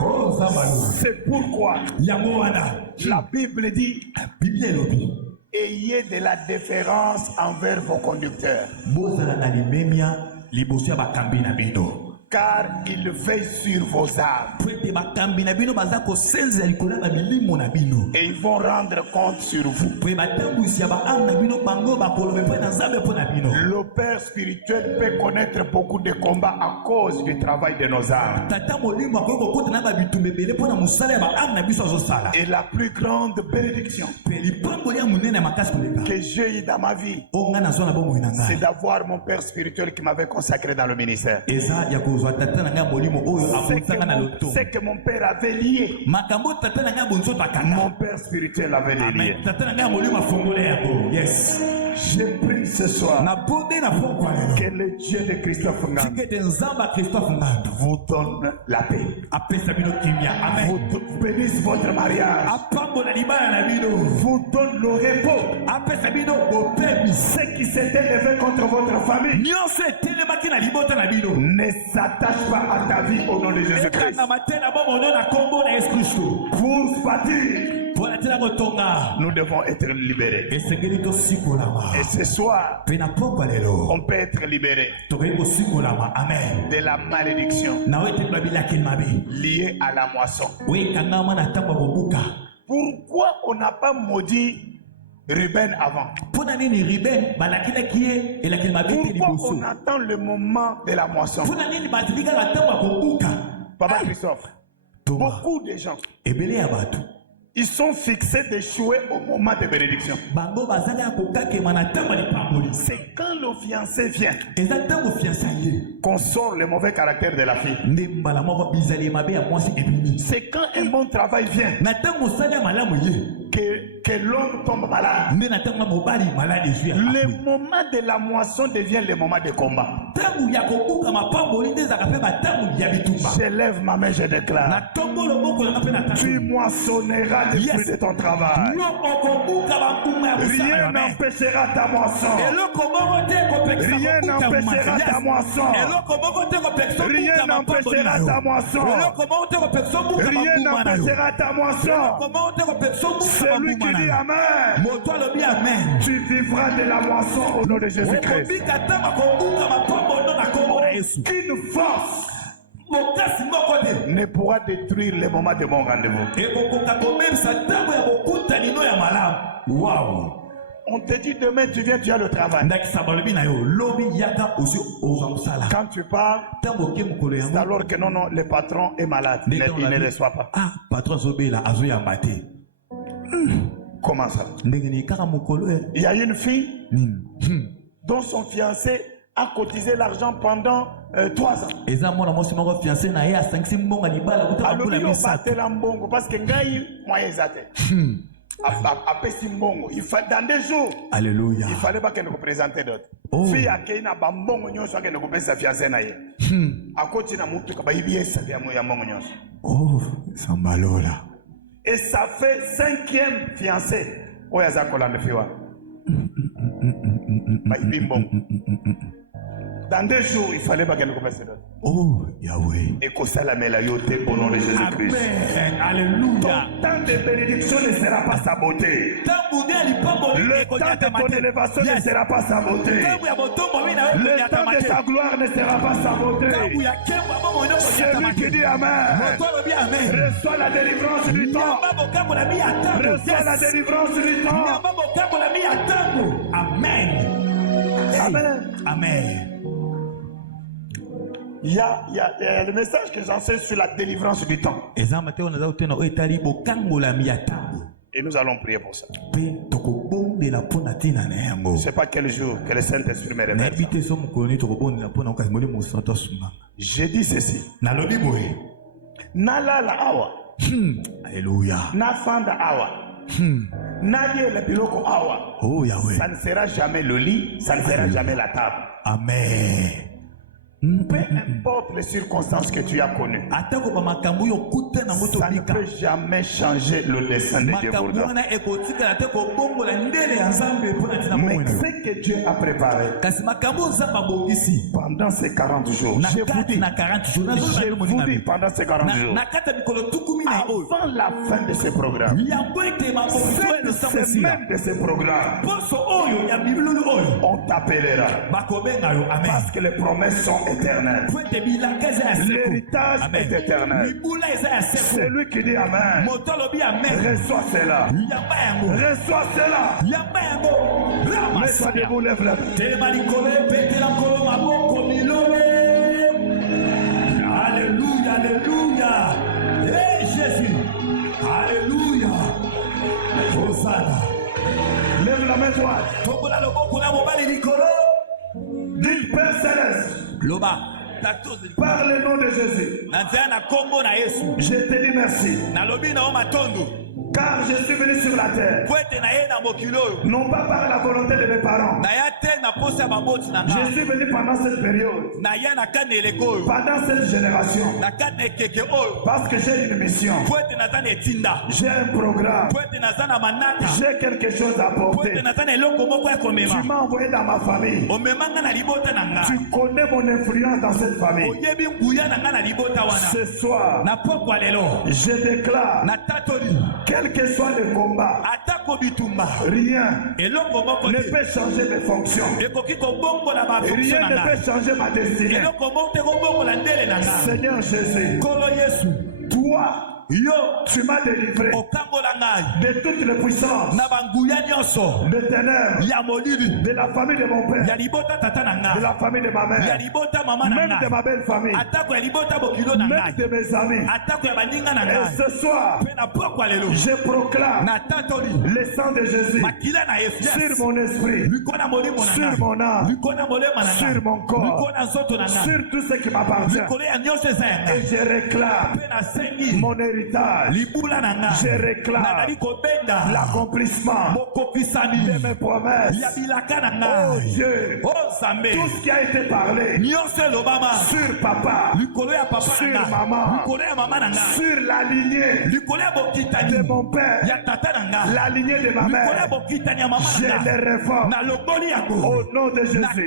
Oh zamba lola. C'est pourquoi Yango wana. la Bible dit Bible elobi. ayez de la déférence envers vos conducteurs, Bozala na limemia liboso ya bakambi na bino. car ils veillent sur vos âmes Po ete bakambi na bino baza kosenza likolo na milimo na bino. et ils vont rendre compte sur vous. Po batambwisi ya baame na bino bango bakoloba mpe na nzambe mpo na bino. Le Père spirituel peut connaître beaucoup de combats à cause du travail de nos âmes. Tata molimo akoki kokota na babitumba ebele mpo na mosala ya baame na biso azosala. Et la plus grande bénédiction Mpe lipamboli ya monene ya makasi koleka. que j'ai eue dans ma vie, O ngai nazwa na bomoi na c'est ngai. d'avoir mon Père spirituel qui m'avait consacré dans le ministère. Eza ya kozwa tata na ngai molimo oyo abonzanga na loto. C'est que mon Père avait lié. Makambo tata na ngai abonzoto akanga. Mon Père spirituel avait lié. Amen. Tata na ngai molimo afongoli yango. Yes. Je prie ce soir Na bonde na pokwa lelo. que le Dieu de Christophe Ngando Tika ete nzambe ya Christophe Ngando vous donne la paix, apesa bino kimia. Amen. vous bénisse votre mariage, Apambola libala na bino. vous donne le repos. Apesa bino bopemi. Ceux qui s'étaient levés contre votre famille Nyonso etelemaki na libota na bino. ne s'attachent pas à ta vie au nom de Jésus-Christ. Ekanga matena bomono na kombo na Yesu Kristo. Pour se bâtir, Mpo na tela kotonga. nous devons être libérés. Esengeli tosikolama. Et ce soir, Mpe na pokwa lelo. on peut être libéré Tokoki kosikolama. Amen. de la malédiction Na oyo etelema bilakeli mabe. liée à la moisson. Oyo ekangama na ntango ya kobuka. Pourquoi on n'a pas maudit Ruben avant? Mpo na nini Ruben balakelaki ye elakeli mabe te Pourquoi liboso. on attend le moment de la moisson? Mpo na nini batilikaka ntango ya kobuka. Papa Christophe, Toma. beaucoup de gens, Ebele ya bato. ils sont fixés d'échouer au moment de bénédiction. Bango bazali ya kokakema na ntango ya lipamboli. C'est quand le fiancé vient Eza ntango fiança ye. qu'on sort le mauvais caractère de la fille. Nde mbala moko bizali mabe ya mwasi ebimi. C'est quand un bon travail vient Na ntango mosali ya malamu ye. que l'homme tombe malade. Nde na ntango mobali malade ezwi ya Le makui. moment de la moisson devient le moment de combat. Ntango ya kobuka mapamboli nde ezalaka mpe batango ya bitumba. Je lève ma main, je déclare. Na ntongo loboko nanga mpe na Tu ntango. moissonneras le Yes. fruit de ton travail. Yo okobuka bambuma ya Rien mosala. n'empêchera ta moisson. Eloko moko te kopekisa Rien kobuka n'empêchera mumata. ta moisson. Eloko moko te kopekisa Rien kobuka mapamboli na n'empêchera yo. ta moisson. Eloko moko te kopekisa kobuka Rien bambuma na yo. n'empêchera ta moisson. Eloko moko te kopekisa kobuka Celui bambuma qui na dit yo. Amen, Moto alobi amen. tu vivras de la moisson au nom de Jésus-Christ. okobika ntango akobuka mapambono na kombo na Yesu. Aucune force Mokasi moko te ne pourra détruire le moment de mon rendez-vous. ekokoka komemisa ntango ya bokutanino ya malamu. Wow. On te dit demain tu viens, tu as le travail. ndakisa balobi na yo lobi yaka osi ozwa mosala. Quand tu pars, ntango oke mokolo c'est yango alors que non, le patron est malade. Il ne reçoit pas. ah patron azobela azoyamba te. Comment ça? ndenge nini kaka mokolo Il y a une fille nini dont son fiancé a cotisé l'argent pendant 3 ans. eza mwana mwasi moko fiancé na ye asangisi mbongo ya libala kuta Alors bambula il misato. battait mbongo parce que ngai moyen ezate. Apesi mbongo. Il fallait dans des jours. Alléluia. Il fallait pas qu'elle nous présente d'autres. Oh. Fille akei na bambongo nyonso akende kopesa fiancé na ye. Akoti na mutuka bayibi ye sabi ya mbongo nyonso. Oh sambalola. Et ça fait 5e fiancé. Oyo aza kolanda fiwa. Bayibi mbongo. Dans 2 jours, il fallait pas qu'elle nous kopesa d'autres. Oh Yahweh. Et kosalamela yo te au nom de Jésus-Christ. Amen. Alléluia. Tant de bénédiction ne sera pas saboté. Ntango nde ya lipamboli Le temps de ton élévation ne sera pas saboté. ntango ya botombomi na yo Le ekonyatama temps de te. ta gloire ne sera pas saboté. ntango ya nkembo ya bomoi nde Celui ekonyatama qui te. dit Amen moto alobi amen. reçoit la délivrance du temps. nyamba bokambo na mi ya ntango. Reçoit la délivrance du temps. nyamba bokambo na mi ya ntango. Amen. Hey. Amen. Amen. Il y a le message que j'enseigne sur la délivrance du temps. eza mateo naza kotuna oyo etali bokambolami ya ntango Et nous allons prier pour ça. mpe tokobongo Je ne sais pas quel jour que le Saint-Esprit me révèle ça. J'ai dit ceci. Nalala awa. Alléluia. Nafanda awa. Nadie le biloko awa. Oh Yahweh. Ça ne sera jamais le lit, ça ne sera jamais la table. Amen. Peu importe les circonstances que tu as connues, ça ne peut jamais changer le dessein de Dieu pour toi. Mais ce que Dieu a préparé pendant ces 40 jours, je vous dis pendant ces 40 jours, avant la fin de ce programme, cette semaine de ce programme, on t'appellera parce que les promesses sont éternel. L'héritage est éternel. Celui qui dit Amen, reçois cela. Reçois cela. Mets-toi debout, lève la main. Alléluia, alléluia. Hey Jésus. Alléluia. Hosanna. Lève la main droite. Dites Père Céleste. Par le nom de Jésus, je te dis merci. Car je suis venu sur la terre, non pas par la volonté de mes parents. Je suis venu pendant cette période, pendant cette génération, parce que j'ai une mission, j'ai un programme, j'ai quelque chose à apporter. Tu m'as envoyé dans ma famille. Tu connais mon influence dans cette famille. Ce soir, je déclare, quel que soit le combat, rien ne peut changer mes fonctions. Rien ne peut changer ma destinée. Seigneur Jésus, toi, tu m'as délivré de toutes les puissances, de ténèbres, de la famille de mon père, de la famille de ma mère, même de ma belle famille, même de mes amis. Et ce soir, je proclame le sang de Jésus sur mon esprit, sur mon âme, sur mon corps, sur tout ce qui m'appartient. Et je réclame mon héritage. Je réclame l'accomplissement de mes promesses. Oh Dieu, tout ce qui a été parlé sur papa, sur maman, sur la lignée de mon père, la lignée de ma mère, je les réforme au nom de Jésus.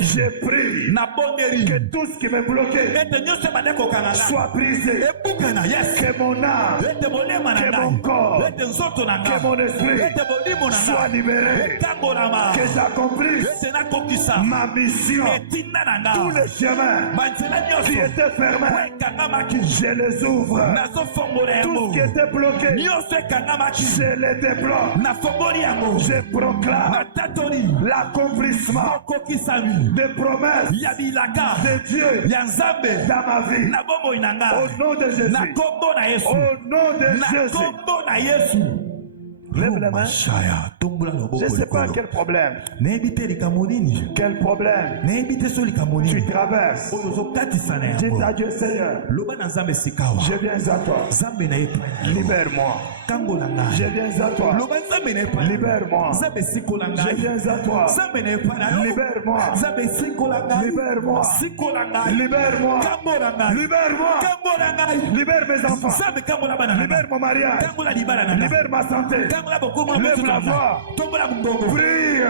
Je prie que tout ce qui m'est bloqué soit brisé. Que mon âme, que mon corps, que mon esprit soit libéré, que j'accomplisse ma mission. Tous les chemins qui étaient fermés, je les ouvre. Tout ce qui était bloqué, je les débloque. Je proclame l'accomplissement des promesses de Dieu dans ma vie. Au nom de Jésus. Au nom de Jésus. Lève la main. Je ne sais pas quel problème. Quel problème tu traverses. Dis à Dieu, Seigneur, je viens à toi. Libère-moi. Je viens à toi. Libère-moi. Je viens à toi. Libère-moi. Libère-moi. Libère-moi. Libère-moi. Libère mes enfants. Libère mon mariage. Libère ma santé. Lève la voix. Prie.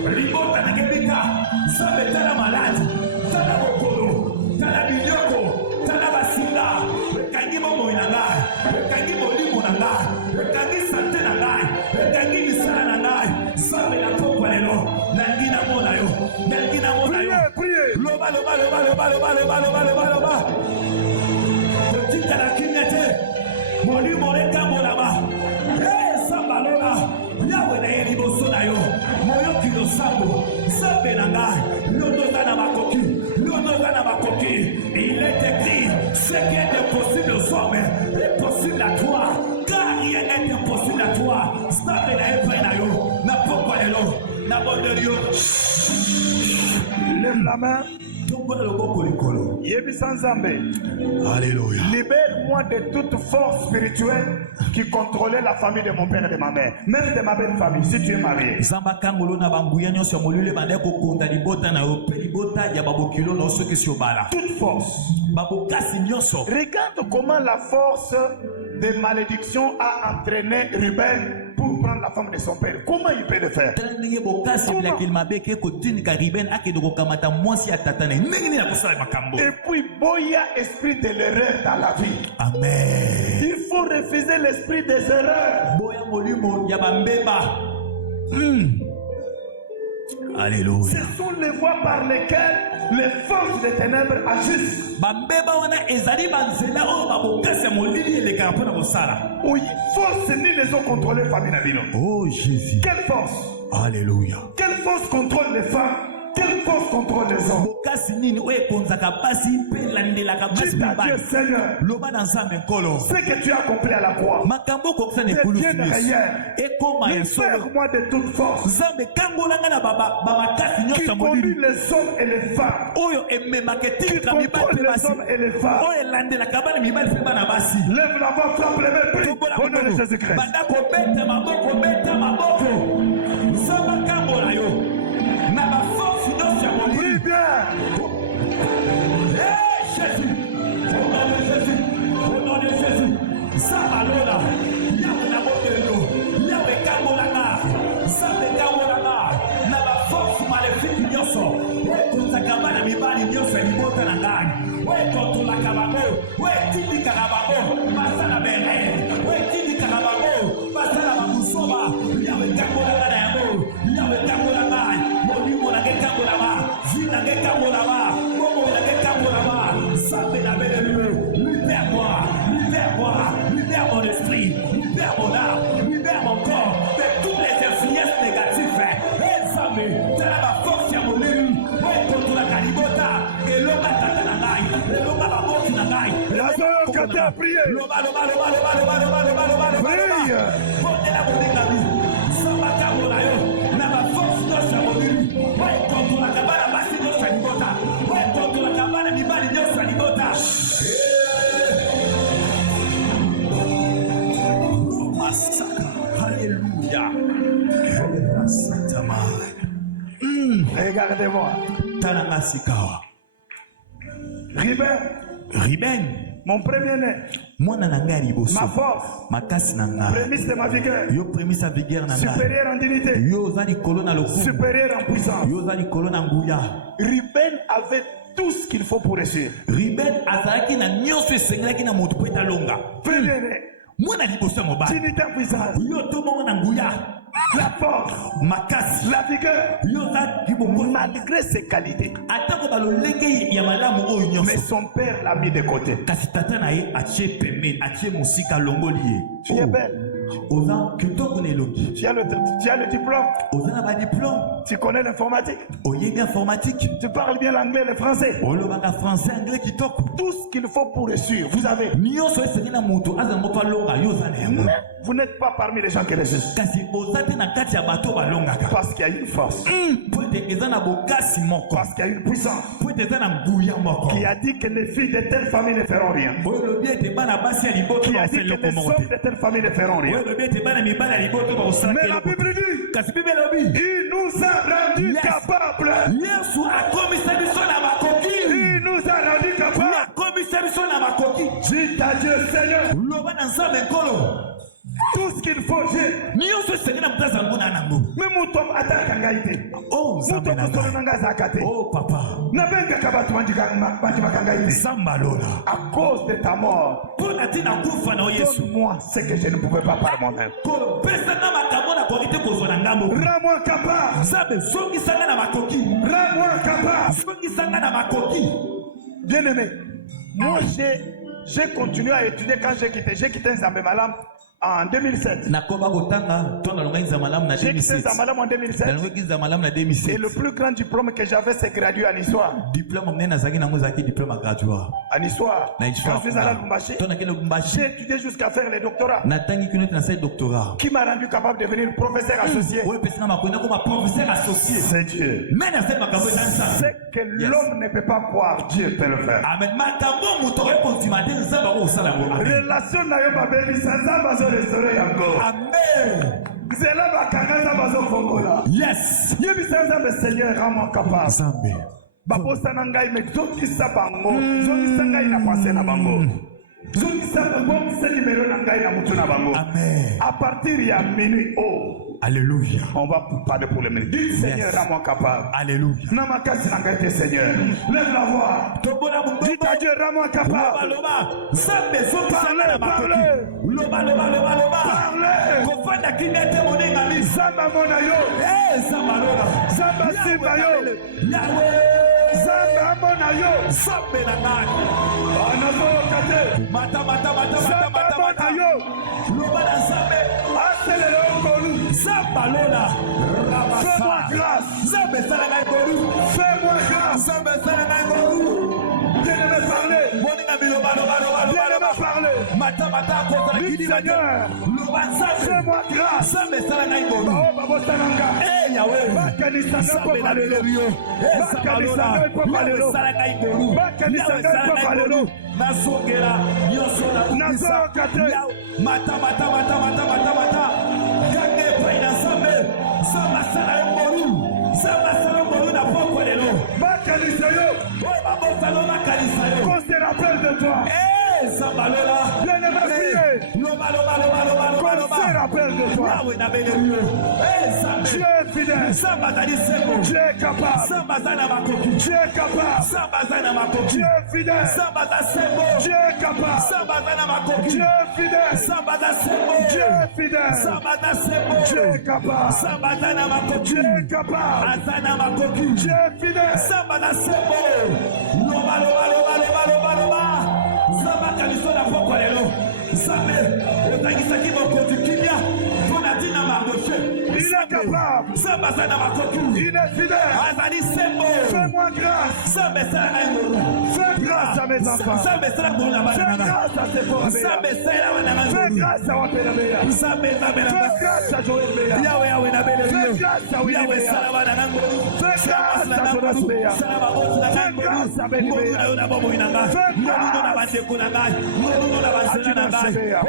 Libota na gebika, sabe tala maladi, tala bokolo, tala bidioko, Il est écrit, ce qui est impossible aux hommes est possible à toi, car rien n'est impossible à toi. Lève la main. Alléluia. Libère-moi de toute force spirituelle qui contrôlait la famille de mon père et de ma mère, même de ma belle famille, si tu es marié. Toute force. Regarde comment la force de malédiction a entraîné Ruben pour prendre la femme de son père. Comment il peut le faire? Et puis, boya esprit de l'erreur dans la vie. Amen. Il faut refuser l'esprit des erreurs. Alléluia. Ce sont les voies par lesquelles les forces des ténèbres agissent. Oui, force ni les ont contrôlé famille Nabino. Oh Jésus. Quelle force? Alléluia. Quelle force contrôle les femmes? Quelle force contrôle les hommes? Dis à Dieu, Seigneur, ce que tu as accompli à la croix, c'est bien réel. Libère-moi de toute force qui conduit les hommes et les femmes, qui contrôle les hommes et les femmes. Lève la voix, frappe les mains, prie au nom de Jésus-Christ. Prie bien. Jésus, au nom de Jésus, au nom de Jésus, Sabalona, Yahweh Nabotelo, Yahweh Kambolana, Sabe Kambolana, Naba force maléfique Nyoso, Weko Sakabana Mibani Nyoso, Nibota Nangani, Weko Tulakabamo, Wetiti Karabamo, Masana Bere, Wetiti Karabamo, Masana Babusoba, Yahweh Kambolana Yamo, Yahweh Kambolana, Molimo Nage Kambolama, Zinage Kambolama, Momo Nage Kambolama. Libère-moi, libère-moi, libère mon esprit, libère mon âme, libère mon corps de toutes les influences négatives. Et ça me, c'est la force à mon élu. Ouais, contre la calibota, et l'homme a tata la gaille, et l'homme a la botte la gaille. La soeur qui a prié. Prie. Portez la bonne église. Sambaka Molayo, la force de sa mon élu. Ouais, contre la cabane, bassi de sa libota. Ouais, contre la cabane, mi-bali de sa libota. Alléluia. Regardez-moi. Ruben, mon premier-né, ma force, prémisse de ma vigueur, supérieur en dignité, supérieur en puissance. Ruben avait tout ce qu'il faut pour réussir. Premier-né, dignité en puissance, la force, la vigueur, malgré ses qualités. Mais son père l'a mis de côté. Tu es belle. Tu as le diplôme. Tu connais l'informatique. Tu parles bien l'anglais et le français. Tout ce qu'il faut pour réussir, vous avez. Mais vous n'êtes pas parmi les gens qui réussissent. Parce qu'il y a une force. Parce qu'il y a une puissance qui a dit que les filles de telle famille ne feront rien. Qui a dit que les hommes de telle famille ne feront rien. Mais la Bible dit, il nous a rendu capables. Il nous a rendu capables. Dites à Dieu, Seigneur, tout ce qu'il faut, j'ai. Mais mon tom attaque en gaïté. Oh, papa. À cause de ta mort, donne-moi ce que je ne pouvais pas par moi-même. Rends-moi capable. Rends-moi capable. Bien-aimé, moi j'ai continué à étudier quand j'ai quitté Nzambe Malam en 2007. J'ai quitté Nzambe Malam en 2007. Et le plus grand diplôme que j'avais, c'est gradué en histoire. En histoire. Quand je suis allé à Lubumbashi, j'ai étudié jusqu'à faire les doctorats. Qui m'a rendu capable de devenir professeur associé? C'est Dieu. Ce que l'homme ne peut pas voir, Dieu peut le faire. Relation na yo babeli sanza bazo restaurer encore. Amen. Zela bakanga bazo kongola. Yes. Yebi sanza le Seigneur rend capable. Zambe. Babosa na ngai me zokisa bango. Zokisa ngai na passé na bango. Zokisa bango c'est numéro na ngai na mutu na bango. Amen. À partir ya minuit Alléluia. On va parler pour le minute. Dis Seigneur, rends-moi capable. Alléluia. Namakasi nangate Seigneur. Lève la voix. Dis à Dieu, rends-moi capable. Parlez, parlez. Parlez. Zamba monayo. Zamba simbayo. Zamba monayo. Zamba nanani. Anabokate. Mata. Zamba monayo. Lobana zambe. Aselelo ngolu. Zabalola, fais-moi grâce. Fais-moi grâce. Viens me parler. Viens me parler. Dis Seigneur, fais-moi grâce. Mata. Qu'on se rappelle de toi. Bien-aimé, priez. Qu'on se rappelle de toi. Dieu est fidèle. Dieu est capable. Dieu est capable. Dieu est fidèle. Dieu est capable. Dieu est fidèle. Dieu est fidèle. Dieu est capable. Dieu est capable. Dieu est fidèle. Il est capable. Il est fidèle. Fais-moi grâce. Fais grâce à mes enfants. Fais grâce à tes pauvres. Fais grâce à Wapenabéa. Fais grâce à Joël Béa. Fais grâce à Willy Béa. Fais grâce à Jonas Béa. Fais grâce à Béni Béa. Fais grâce à Jonas Béa.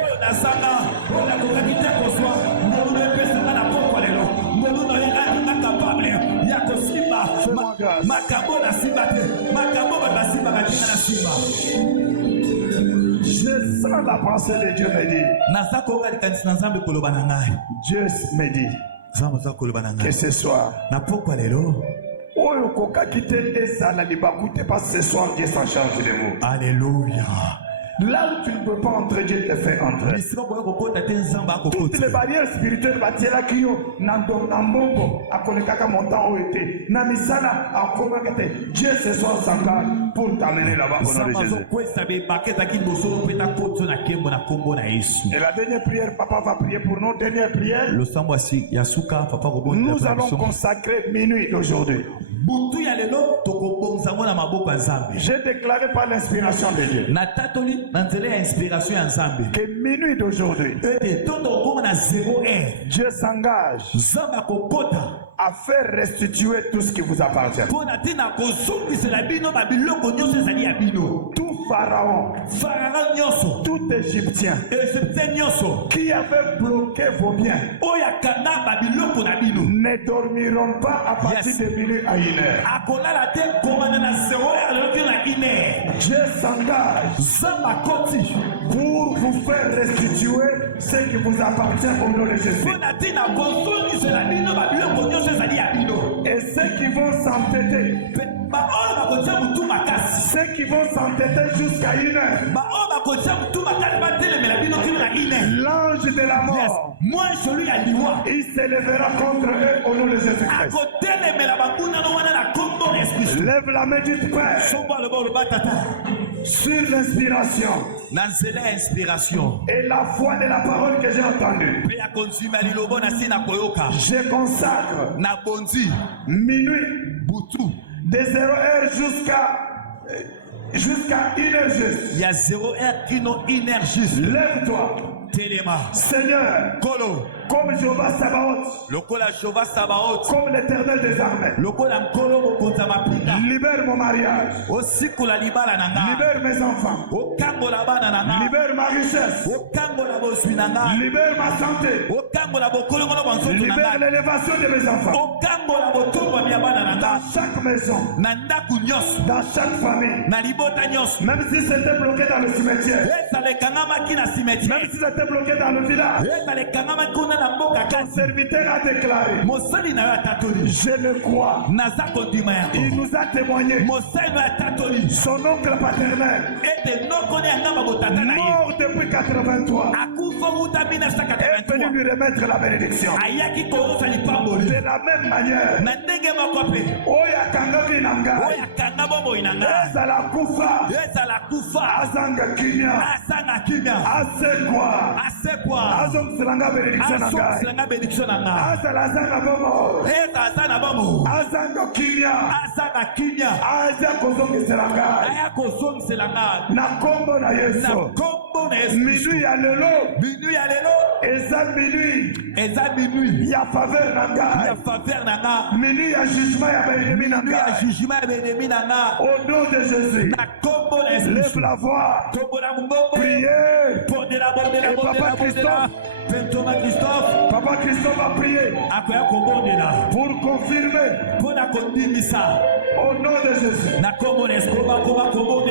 Fais-moi grâce. Je sens la pensée de Dieu me dit. Dieu me dit que ce soir, parce que ce soir Dieu s'en charge de vous. Alléluia. Là où tu ne peux pas entrer, Dieu te fait entrer. Toutes les barrières spirituelles, Dieu ce soir s'engage pour t'amener là-bas au nom de Jésus. Et la dernière prière, papa va prier pour nous. Dernière prière. Nous allons consacrer minuit d'aujourd'hui. J'ai déclaré par l'inspiration de Dieu que minuit d'aujourd'hui, Dieu s'engage à faire restituer tout ce qui vous appartient. Tout pharaon, tout égyptien qui avait bloqué vos biens ne dormiront pas à partir de minuit à 1h. Dieu s'engage pour vous faire restituer ce qui vous appartient au nom de Jésus. Et ceux qui vont s'entêter, ceux qui vont s'entêter jusqu'à 1h, l'ange de la mort, il s'élèvera contre eux au nom de Jésus-Christ. esprit. Lève la main du Père Somba le bon le batata. sur l'inspiration Nanzela inspiration. et la foi de la parole que j'ai entendue. Pe ya consuma lilobo na sina koyoka. Je consacre Na bondi minuit butu. de 0h jusqu'à 1h juste. Il y a 0 heure kino énergie. Lève-toi, Téléma. Seigneur, Kolo. comme Jéhovah Sabaoth, Lokola Jova Sabaoth. comme l'Éternel des armées. Lokola Nkolo Mokonza Mapika. Libère mon mariage, Osikula libala nanga. libère mes enfants, Okango la bana nanga. libère ma richesse, Okango la bosui nanga. libère ma santé, Okango la bokolo ngono banzoto libère nanga. l'élévation de mes enfants. Okango la botombo ya bana nanga. Dans chaque maison, Na ndaku nyonso. dans chaque famille, Na libota nyonso. même si c'était bloqué dans le cimetière, Ezale kangamaki na même cimetière. si c'était bloqué dans le village, Ezale kangamaki kuna na mboka ton kasi. serviteur a déclaré, Mosali na yo atatoli. je le crois, Naza kondima yango. il nous a témoigné, Mosali na yo atatoli. son oncle paternel, Ete noko ne yanga botata na ye. mort depuis 83, Akufa wuta est venu 1983. lui remettre la bénédiction. Ayaki koyosa lipamboli. De la même manière, Na ndenge moko pe. oyo akangaki na ngai, Oyo akanga bomoi na ngai. ezala kufa, Ezala kufa. azanga kimia, Asanga kimia. asekwa, Asekwa. azongisela nga bénédiction na ngai, Asokiselanga bénédiction na ngai. azala azanga bomo, Eza aza na bomo. azanga kimia, Asanga kimia. aza kozongisela ngai, Aya kozongisela ngai. na kombo na Na Yesu. kombo na Yesu. Minui ya lelo, Minuit ya lelo. eza minui Eza minuit. ya faveur na Ya ngai, faveur na ngai. minui ya jugement ya baennemi na Minuit ya ngai. jugement ya benemi na ngai. Au nom de Jésus, Na kombo na Yesu. lève la voix, Kombo na mbombo. priez. Bondela, bondela, Et bondela, Papa bondela. Pentoma Christophe. Papa Christophe va prier Akoya kobondela. pour confirmer Mpona kondimisa. au nom de Jésus. Na kombo na Yesu. Koba kobondela.